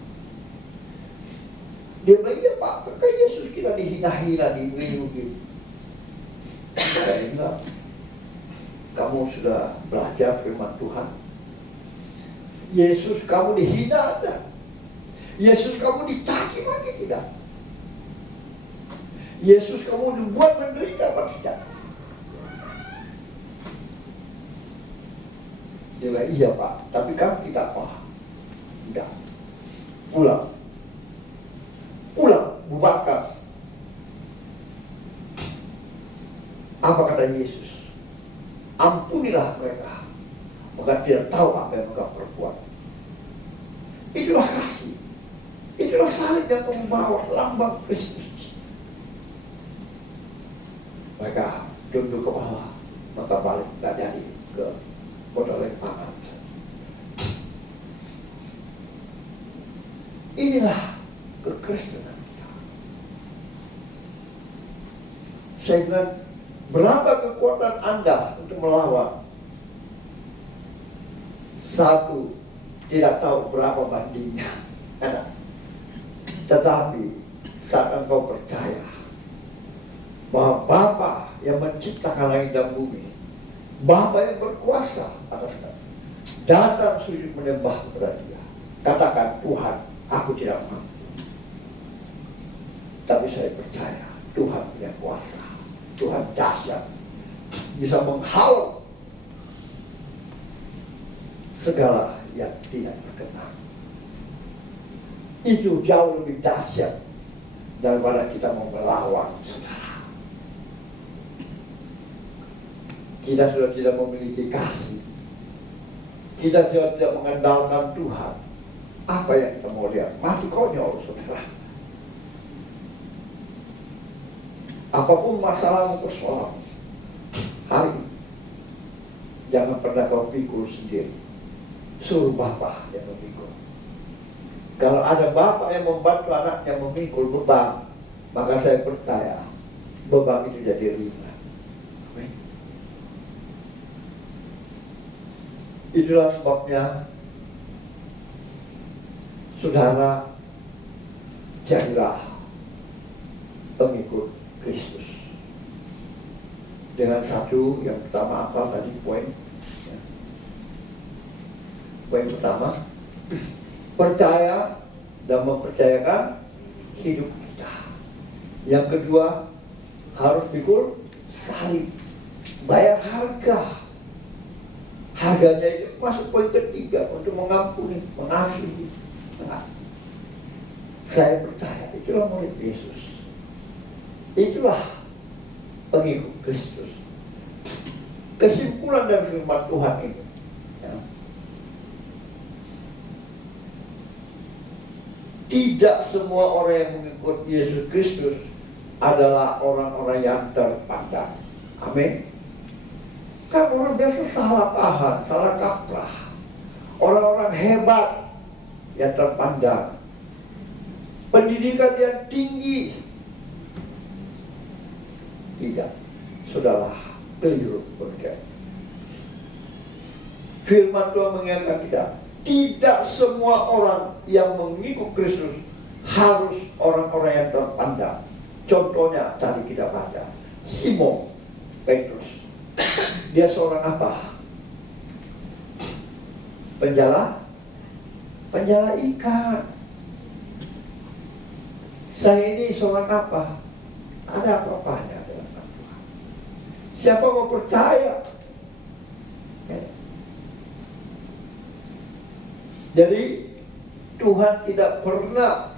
Dia bilang, iya Pak, kan Yesus kita dihina-hina, diberi-beri. Saya bilang, kamu sudah belajar firman Tuhan. Yesus kamu dihina ada. Yesus kamu dicaci maki tidak. Yesus kamu dibuat menderita apa tidak? Dia bilang, iya Pak, tapi kamu tidak paham. Tidak. Pulang, bubarkan. Apa kata Yesus? Ampunilah mereka, maka tidak tahu apa yang mereka perbuat. Itulah kasih. Itulah salib yang membawa lambang Kristus. Mereka tunduk ke bawah, maka balik tidak jadi ke botol pangan. Inilah kekristenan kita. Saya bilang, berapa kekuatan Anda untuk melawan? Satu, tidak tahu berapa bandingnya. Tetapi saat engkau percaya bahwa Bapa yang menciptakan langit dan bumi, Bapa yang berkuasa atas kami, datang sujud menyembah kepada Dia. Katakan, Tuhan, aku tidak mampu. Tapi saya percaya Tuhan punya kuasa. Tuhan dahsyat, bisa menghalau segala yang tidak berkenan. Itu jauh lebih dahsyat daripada kita mau melawan saudara. Kita sudah tidak memiliki kasih. Kita sudah tidak mengandalkan Tuhan. Apa yang kita mau lihat? Mati konyol, saudara. Apapun masalahmu, persoalan hari ini, jangan pernah kau pikul sendiri. Suruh Bapa yang memikul. Kalau ada Bapa yang membantu anaknya memikul beban, maka saya percaya beban itu jadi ringan. Amin. Itulah sebabnya, saudara, jadilah pengikut Kristus. Dengan satu, yang pertama apa tadi poin? Ya. Poin pertama, percaya dan mempercayakan hidup kita. Yang kedua, harus pikul salib, bayar harga. Harganya itu masuk poin ketiga, untuk mengampuni, mengasihi. Nah, saya percaya itulah murid Yesus. Itulah pengikut Kristus. Kesimpulan dari firman Tuhan ini, ya, tidak semua orang yang mengikut Yesus Kristus adalah orang-orang yang terpandang. Amin. Kan orang biasa salah paham, salah kaprah. Orang-orang hebat yang terpandang, pendidikan yang tinggi. Tidak, saudara, keliru berkata. Firman Tuhan mengingatkan kita, tidak semua orang yang mengikut Kristus harus orang-orang yang terpandang. Contohnya tadi kita baca, Simon Petrus. Dia seorang apa? Penjala penjala ikan. Saya ini seorang apa? Ada apa-apanya dalam Tuhan. Siapa mau percaya? Ya. Jadi Tuhan tidak pernah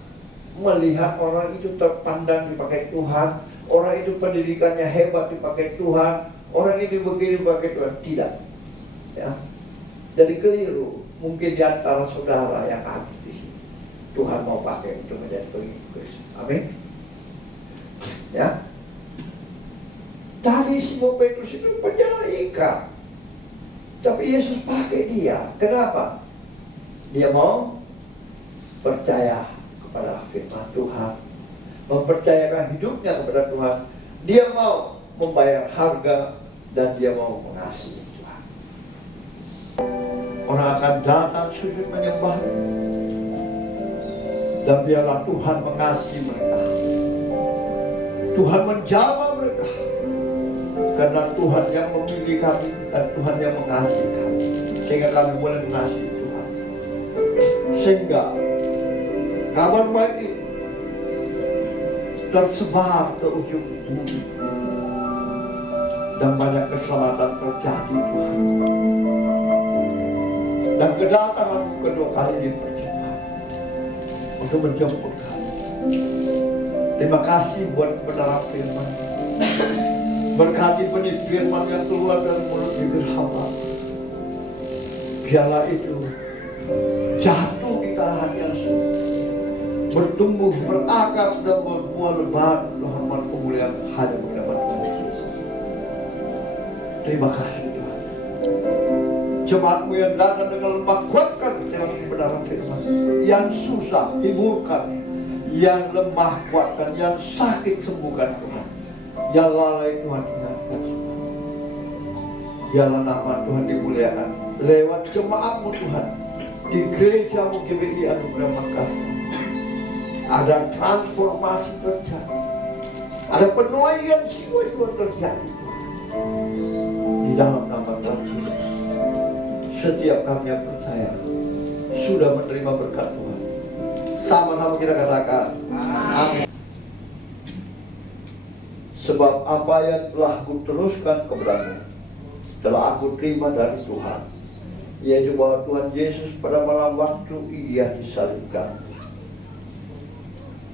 melihat orang itu terpandang dipakai Tuhan, orang itu pendidikannya hebat dipakai Tuhan, orang itu begini dipakai Tuhan. Tidak. Ya. Jadi keliru. Mungkin di antara saudara yang ada di sini Tuhan mau pakai untuk menjadi pengikut Kristus. Amin. Ya. Tadi Simon Petrus itu penjala ikan, tapi Yesus pakai dia. Kenapa? Dia mau percaya kepada firman Tuhan, mempercayakan hidupnya kepada Tuhan. Dia mau membayar harga dan dia mau mengasihi Tuhan. Orang akan datang sujud menyembah, dan biarlah Tuhan mengasihi mereka. Tuhan menjamah mereka, karena Tuhan yang memilih kami dan Tuhan yang mengasihi kami, sehingga kami boleh mengasihi Tuhan. Sehingga kabar baik ini tersebar ke ujung bumi dan banyak keselamatan terjadi, Tuhan. Dan kedatanganmu kedua kali dipercepat untuk menjemput kami. Terima kasih buat kebenaran firman. Berkati benih firman yang keluar dari mulut bibir hamba. Biarlah itu jatuh di tanah yang subur, bertumbuh, berakar dan berbuah lebat untuk hormat kemuliaan hanya mendapat Tuhan Yesus. Terima kasih Tuhan. Jemaatmu yang datang dengan lemah, kuatkan dengan kebenaran firman. Yang susah hiburkan, yang lemah kuatkan, yang sakit sembuhkan Tuhan, yang lalai Tuhan ingatkan. Biarlah nama Tuhan dimuliakan lewat jemaatmu Tuhan di gerejamu GBI Anugerah Makassar. Ada transformasi terjadi, ada penuaian jiwa terjadi di dalam nama Tuhan Yesus. Setiap kami yang percaya sudah menerima berkat Tuhan. Sama-sama kita katakan amin. Sebab apa yang telah kuteruskan kepadamu telah aku terima dari Tuhan, yaitu bahwa Tuhan Yesus pada malam waktu ia disalibkan,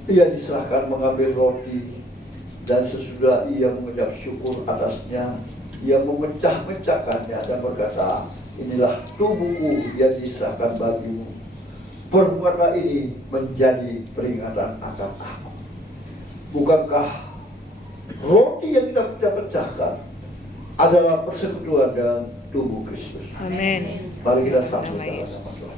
ia diserahkan mengambil roti, dan sesudah ia mengucap syukur atasnya, ia memecah-mecahkannya dan berkata, inilah tubuhku yang diserahkan bagimu. Perbuatlah ini menjadi peringatan akan aku. Bukankah roti yang kita pecah-pecahkan adalah persekutuan dengan tubuh Kristus? Amin. Mari kita sambut dalam nama Tuhan.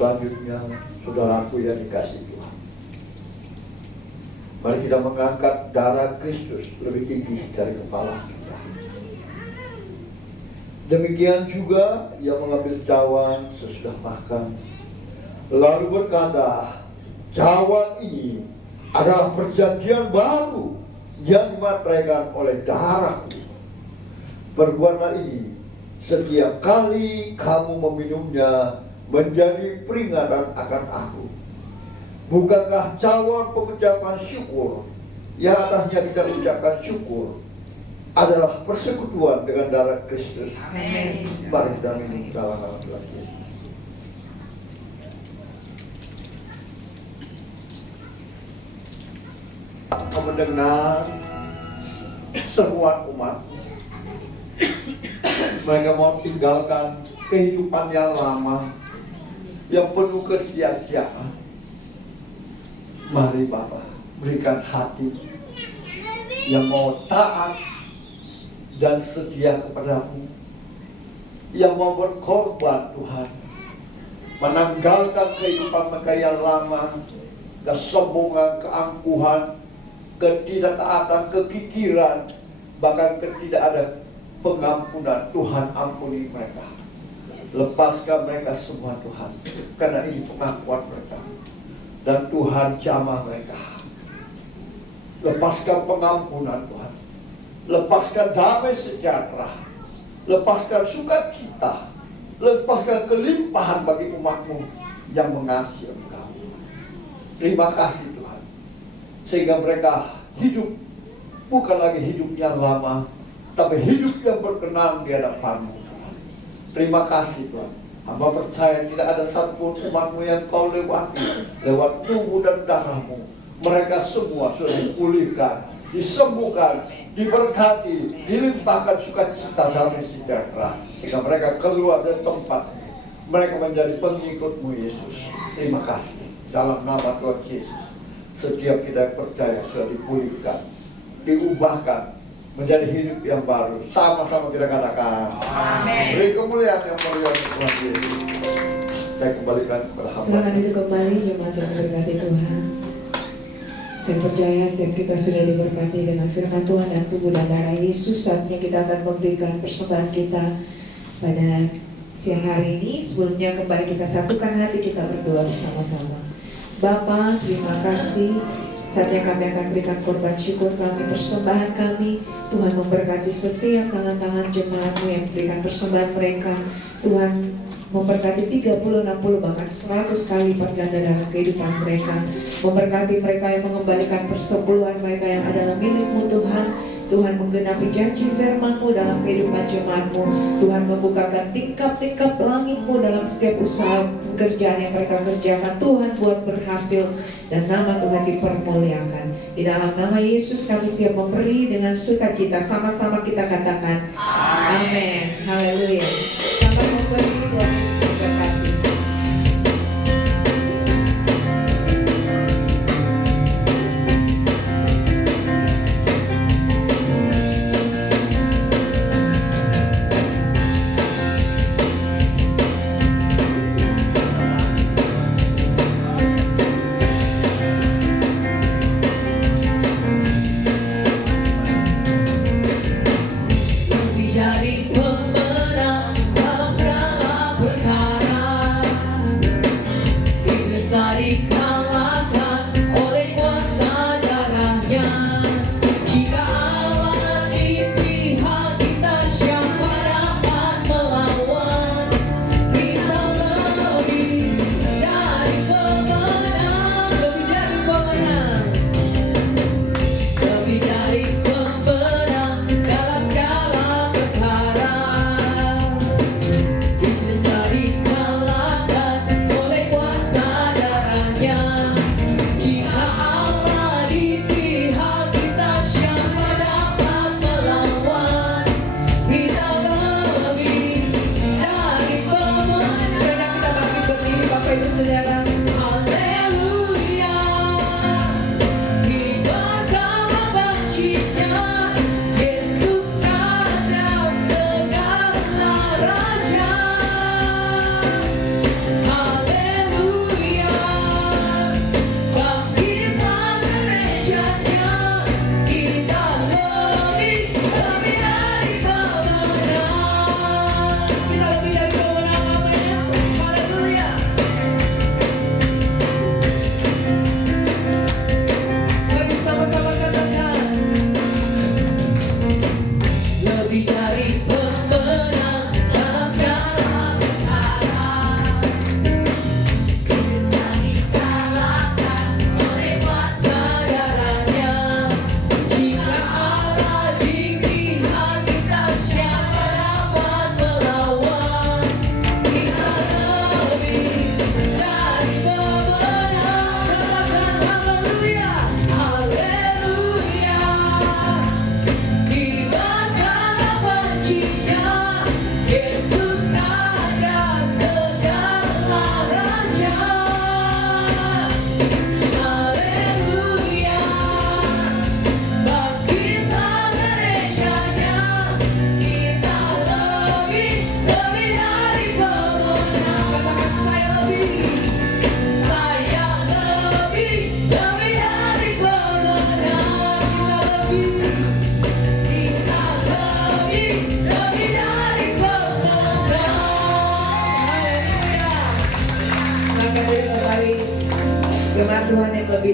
Selanjutnya, saudaraku yang dikasihi Tuhan, mari kita mengangkat darah Kristus lebih tinggi dari kepala kita. Demikian juga ia mengambil cawan sesudah makan, lalu berkata, cawan ini adalah perjanjian baru yang dimateraikan oleh darahku. Perbuatlah ini setiap kali kamu meminumnya menjadi peringatan akan aku. Bukankah cawan pengucapan syukur yang atasnya kita ucapkan syukur adalah persekutuan dengan darah Kristus? Amin. Mari kita minum dalam nama Tuhan Yesus. Kau mendengar seruan umat, mereka mau tinggalkan kehidupan yang lama, yang penuh kesia-siaan. Mari Bapa, berikan hati yang mau taat dan setia kepadamu, yang mau berkorban Tuhan, menanggalkan kehidupan mereka yang lama, kesombongan, keangkuhan, ketidaktaatan, kekikiran, bahkan ketidak ada pengampunan. Tuhan ampuni mereka, lepaskan mereka semua Tuhan, karena ini pengakuan mereka Dan Tuhan jamah mereka. Lepaskan pengampunan Tuhan. Lepaskan damai sejahtera. Lepaskan sukacita. Lepaskan kelimpahan bagi umat-Mu yang mengasihi Engkau. Terima kasih Tuhan. Sehingga mereka hidup bukan lagi hidup yang lama, tapi hidup yang berkenan di hadapan-Mu. Terima kasih Tuhan. Hamba percaya tidak ada satupun umat-Mu yang Kau lewati lewat tubuh dan darah-Mu. Mereka semua sudah dipulihkan, disembuhkan, diberkati, dilimpahkan sukacita damai sejahtera. Sehingga mereka keluar dari tempat mereka menjadi pengikut-Mu Yesus. Terima kasih. Dalam nama Tuhan Yesus, setiap kita yang percaya sudah dipulihkan, diubahkan menjadi hidup yang baru. Sama-sama kita katakan Amin. beri kemuliaan yang mulia untuk Tuhan Yesus. Saya kembalikan kepada hamba. Silakan duduk kembali jemaat yang berkati Tuhan. Saya percaya setiap kita sudah diberkati dengan firman Tuhan dan tubuh dan darah Yesus. Saatnya kita akan memberikan persembahan kita pada siang hari ini. Sebelumnya kembali kita satukan hati, kita berdoa bersama-sama. Bapa, terima kasih. Saatnya kami akan berikan korban syukur kami, persembahan kami. Tuhan memberkati setiap tangan-tangan jemaat-Mu yang berikan persembahan mereka. Tuhan memberkati 30, 60, bahkan 100 kali berganda dalam kehidupan mereka. Memberkati mereka yang mengembalikan persepuluhan mereka yang adalah milik-Mu Tuhan. Tuhan menggenapi janji firman-Mu dalam kehidupan jemaat-Mu. Tuhan membukakan tingkap-tingkap langit-Mu dalam setiap usaha pekerjaan yang mereka kerjakan. Tuhan buat berhasil dan nama Tuhan dipermuliakan. Di dalam nama Yesus kami siap memberi dengan sukacita. Sama-sama kita katakan amin. Haleluya. Sampai memberi Tuhan Yesus memberkati. Jadi pemenang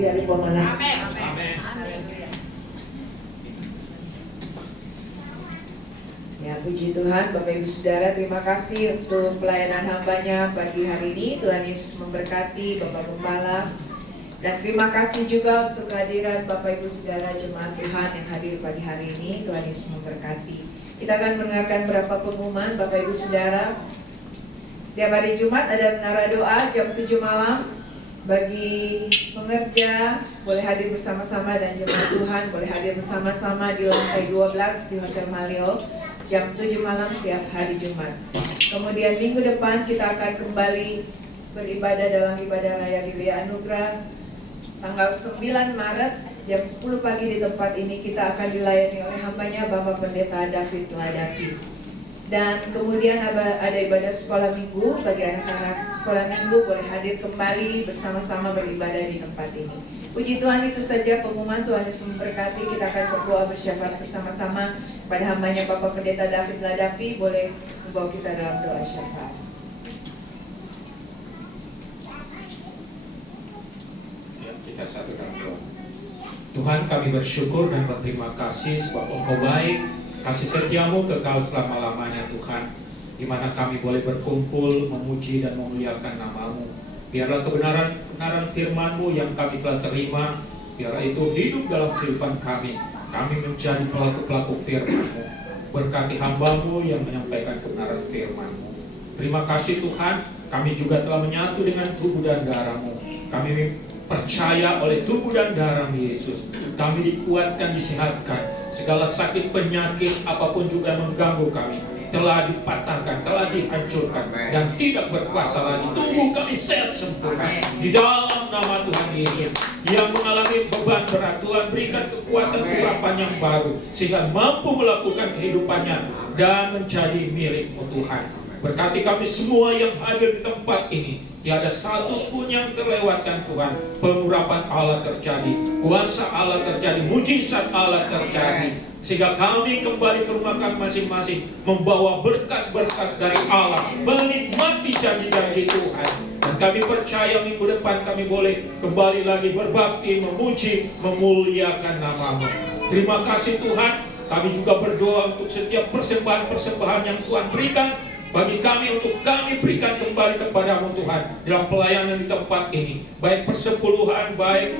dari pemenang. Amin. Ya, puji Tuhan, Bapak Ibu Saudara, terima kasih untuk pelayanan hambanya pagi hari ini. Tuhan Yesus memberkati Bapak Gembala. Dan terima kasih juga untuk kehadiran Bapak Ibu Saudara jemaat Tuhan yang hadir pagi hari ini. Tuhan Yesus memberkati. Kita akan mendengarkan beberapa pengumuman Bapak Ibu Saudara. Setiap hari Jumat ada menara doa jam 7 malam. Bagi pengerja boleh hadir bersama-sama dan jemaat Tuhan boleh hadir bersama-sama di lantai 12 di Hotel Malio jam 7 malam setiap hari Jumat. Kemudian minggu depan kita akan kembali beribadah dalam ibadah raya GBI Anugerah tanggal 9 Maret jam 10 pagi di tempat ini. Kita akan dilayani oleh hambanya Bapak Pendeta David Ladapi. Dan kemudian ada ibadah sekolah minggu. Bagi anak-anak sekolah minggu boleh hadir kembali bersama-sama beribadah di tempat ini. Puji Tuhan, itu saja pengumuman. Tuhan Yesus memberkati. Kita akan berdoa bersyafaat bersama-sama pada hambanya Bapak Pendeta David Ladapi. Boleh membawa kita dalam doa syafaat. Kita satukan doa. Tuhan, kami bersyukur dan berterima kasih sebab Engkau baik, kasih setiamu kekal selama-lamanya Tuhan, di mana kami boleh berkumpul, memuji dan memuliakan nama-Mu. Biarlah kebenaran firman-Mu yang kami telah terima, biarlah itu hidup dalam kehidupan kami. Kami menjadi pelaku-pelaku firman-Mu. Berkati hamba-Mu yang menyampaikan kebenaran firman-Mu. Terima kasih Tuhan, kami juga telah menyatu dengan tubuh dan darah-Mu. Kami percaya oleh tubuh dan darah Yesus, kami dikuatkan, disehatkan. Segala sakit penyakit apapun juga yang mengganggu kami telah dipatahkan, telah dihancurkan, dan tidak berkuasa lagi. Tubuh kami sehat sempurna di dalam nama Tuhan Yesus. Yang mengalami beban berat, Tuhan berikan kekuatan urapan yang baru sehingga mampu melakukan kehidupannya dan menjadi milik-Mu Tuhan. Berkati kami semua yang hadir di tempat ini. Tiada satu pun yang terlewatkan Tuhan. Pengurapan Allah terjadi, kuasa Allah terjadi, mujizat Allah terjadi, sehingga kami kembali ke rumah kami masing-masing membawa berkas-berkas dari Allah, menikmati janji-janji Tuhan. Dan kami percaya minggu depan kami boleh kembali lagi berbakti, memuji, memuliakan nama-Mu. Terima kasih Tuhan. Kami juga berdoa untuk setiap persembahan-persembahan yang Tuhan berikan bagi kami, untuk kami berikan kembali kepada-Mu Tuhan dalam pelayanan di tempat ini, baik persepuluhan, baik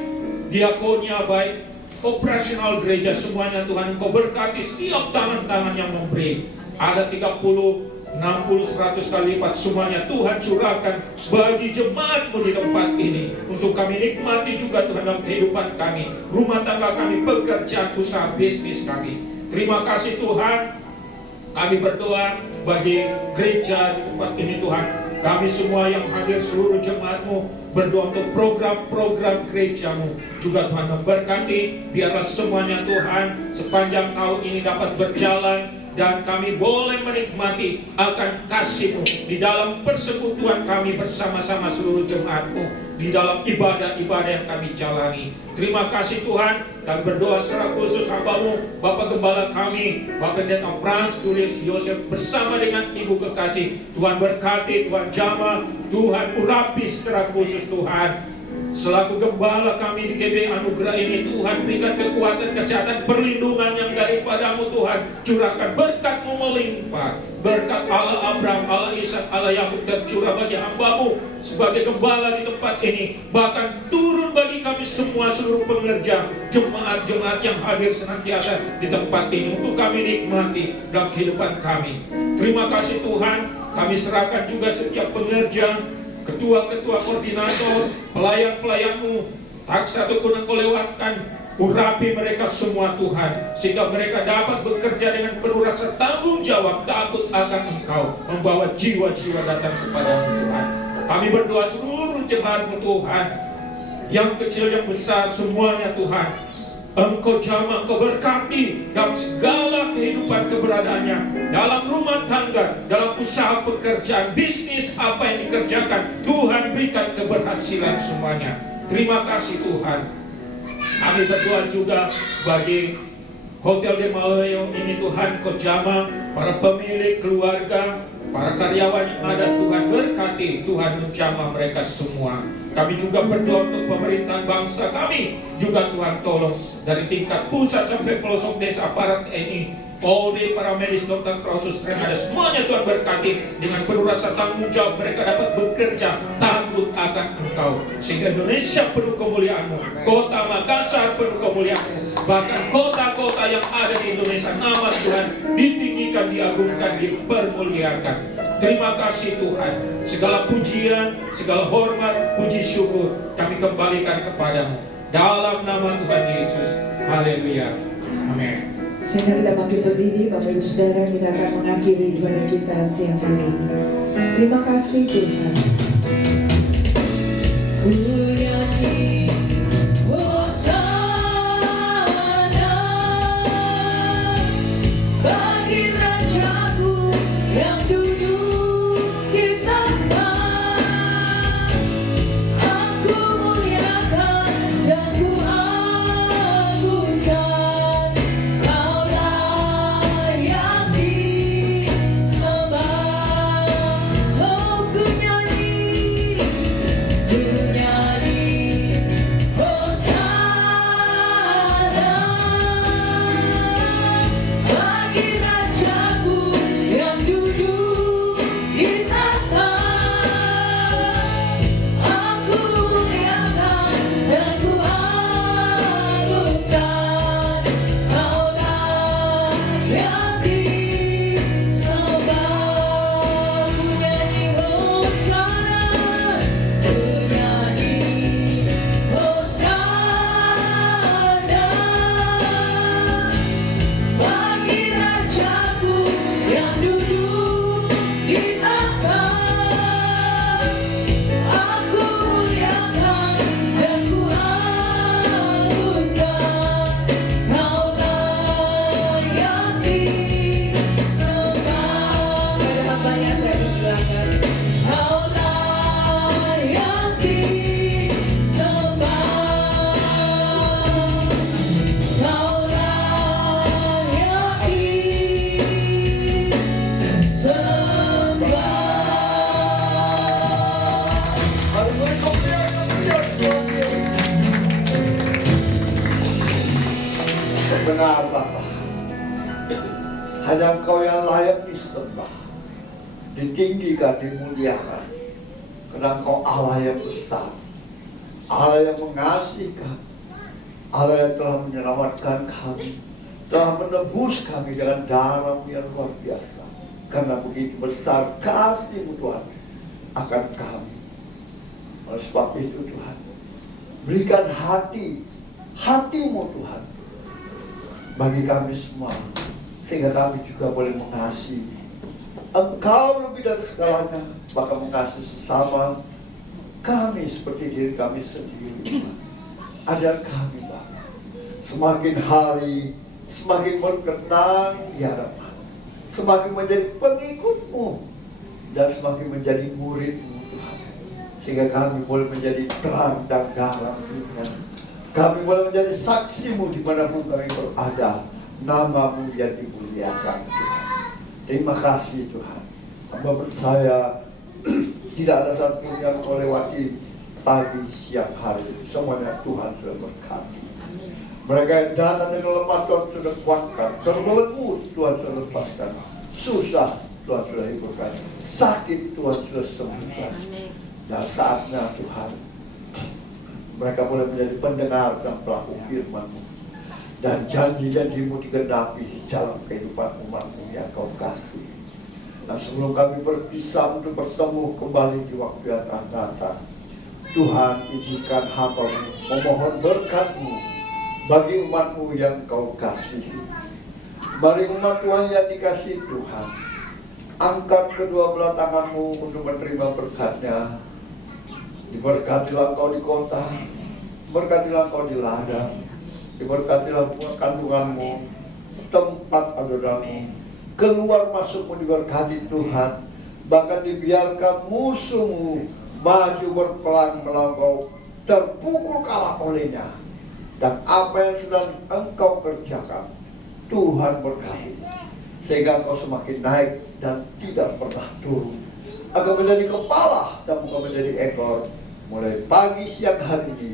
diakonia, baik operasional gereja, semuanya Tuhan Engkau berkati setiap tangan-tangan yang memberi. Ada 30, 60, 100 kali lipat semuanya Tuhan curahkan bagi jemaat-Mu di tempat ini, untuk kami nikmati juga Tuhan dalam kehidupan kami, rumah tangga kami, pekerjaan, usaha, bisnis kami. Terima kasih Tuhan. Kami berdoa bagi gereja di tempat ini Tuhan. Kami semua yang hadir, seluruh jemaat-Mu, berdoa untuk program-program gereja-Mu. Juga Tuhan memberkati, biarlah semuanya Tuhan sepanjang tahun ini dapat berjalan, dan kami boleh menikmati akan kasih-Mu di dalam persekutuan kami bersama-sama seluruh jemaat-Mu, di dalam ibadah-ibadah yang kami jalani. Terima kasih Tuhan. Kami berdoa secara khusus hamba-Mu, Bapak Gembala kami, Bapak Pendeta Frans Julius Yosef, bersama dengan Ibu Kekasih. Tuhan berkati, Tuhan jamah, Tuhan urapi secara khusus Tuhan. Selaku gembala kami di GBI Anugerah ini, Tuhan berikan kekuatan, kesehatan, perlindungan yang daripada-Mu Tuhan. Curahkan berkat-Mu melimpah. Berkat Allah Abraham, Allah Ishak, Allah Yakub tercurah bagi hamba-Mu sebagai gembala di tempat ini. Bahkan turun bagi kami semua, seluruh pengerja, jemaat-jemaat yang hadir senantiasa di tempat ini, untuk kami nikmati dalam kehidupan kami. Terima kasih Tuhan. Kami serahkan juga setiap pengerja, ketua-ketua koordinator, pelayan-pelayan-Mu, tak satu pun Engkau lewatkan. Urapi mereka semua Tuhan, sehingga mereka dapat bekerja dengan penuh rasa tanggung jawab, takut akan Engkau, membawa jiwa-jiwa datang kepada-Mu Tuhan. Kami berdoa seluruh jemaat-Mu Tuhan, yang kecil yang besar semuanya Tuhan, Engkau jamah, Engkau berkati dalam segala kehidupan keberadaannya, dalam rumah tangga, dalam usaha pekerjaan, bisnis apa yang dikerjakan. Tuhan berikan keberhasilan semuanya. Terima kasih Tuhan. Kami berdoa juga bagi Hotel de Maleo ini Tuhan, Kau jamah para pemilik, keluarga, para karyawan yang ada. Tuhan berkati, Tuhan menjamah mereka semua. Kami juga berdoa untuk pemerintahan bangsa kami. Juga Tuhan tolong dari tingkat pusat sampai pelosok desa, aparat TNI, Polri, para medis, dokter, suster, ada semuanya Tuhan berkati. Dengan penuh rasa tanggung jawab mereka dapat bekerja takut akan Engkau, sehingga Indonesia penuh kemuliaan-Mu, kota Makassar penuh kemuliaan-Mu, bahkan kota-kota yang ada di Indonesia nama Tuhan ditinggikan, diagungkan, dipermuliakan. Terima kasih Tuhan. Segala pujian, segala hormat, puji syukur kami kembalikan kepadamu dalam nama Tuhan Yesus. Haleluya. Amin. Sehingga kita makin berdiri, Bapak Ibu Saudara, kita akan mengakhiri ibadah kita siang hari ini. Terima kasih Tuhan. Ku nyanyi Hosana bagi Rajaku yang duduk di tahta. Aku muliakan dan ku agungkan. Benar Bapa, hanya Engkau yang layak disembah, ditinggikan, dimuliakan. Karena Engkau Allah yang besar, Allah yang mengasihi, Allah yang telah menyelamatkan kami, telah menebus kami dengan darah yang luar biasa. Karena begitu besar kasih-Mu Tuhan akan kami. Oleh sebab itu Tuhan, berikan hati-Mu Tuhan bagi kami semua, sehingga kami juga boleh mengasihi Engkau lebih dari segalanya, bahkan mengasihi sesama kami seperti diri kami sendiri. Ajar kami Bapa, semakin hari semakin berkenan di hadapan, semakin menjadi pengikut-Mu dan semakin menjadi murid-Mu Tuhan, sehingga kami boleh menjadi terang dan garam dunia. Kami boleh menjadi saksi-Mu dimanapun kami berada. Nama-Mu yang dimuliakan Tuhan. Terima kasih Tuhan. Hamba percaya tidak ada satu yang melewati pagi siang hari. Semuanya Tuhan sudah berkati. Mereka yang datang dengan lemah Tuhan sudah kuatkan. Terbelenggu Tuhan sudah lepaskan. Susah Tuhan sudah hiburkan. Sakit Tuhan sudah sembuhkan. Dan saatnya Tuhan, mereka boleh menjadi pendengar dan pelaku firman-Mu, dan janji-janji-Mu digenapi dalam kehidupan umat-Mu yang Kau kasih. Dan sebelum kami berpisah untuk bertemu kembali di waktu yang akan datang, Tuhan izinkan hamba-Mu memohon berkat-Mu bagi umat-Mu yang Kau kasih. Mari umat Tuhan yang dikasihi Tuhan, angkat kedua belah tangan-Mu untuk menerima berkat-Nya. Diberkatilah Engkau di kota, berkatilah Engkau di ladang, diberkatilah kandungan-Mu, tempat adonan-Mu, keluar masuk-Mu diberkati Tuhan. Bahkan dibiarkan musuh-Mu maju berperang melawan Engkau, terpukul kalah olehnya. Dan apa yang sedang Engkau kerjakan, Tuhan berkati, sehingga Engkau semakin naik dan tidak pernah turun, agar menjadi kepala dan bukan menjadi ekor, mulai pagi siang hari ini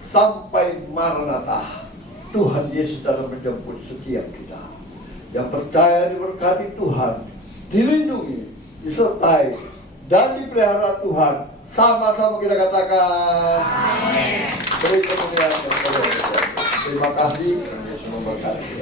sampai Maranatha. Tuhan Yesus dalam menjemput setiap kita. Yang percaya diberkati Tuhan, dilindungi, disertai, dan dipelihara Tuhan. Sama-sama kita katakan amin. Beri kemuliaan kepada Tuhan. Terima kasih, Tuhan Yesus memberkati.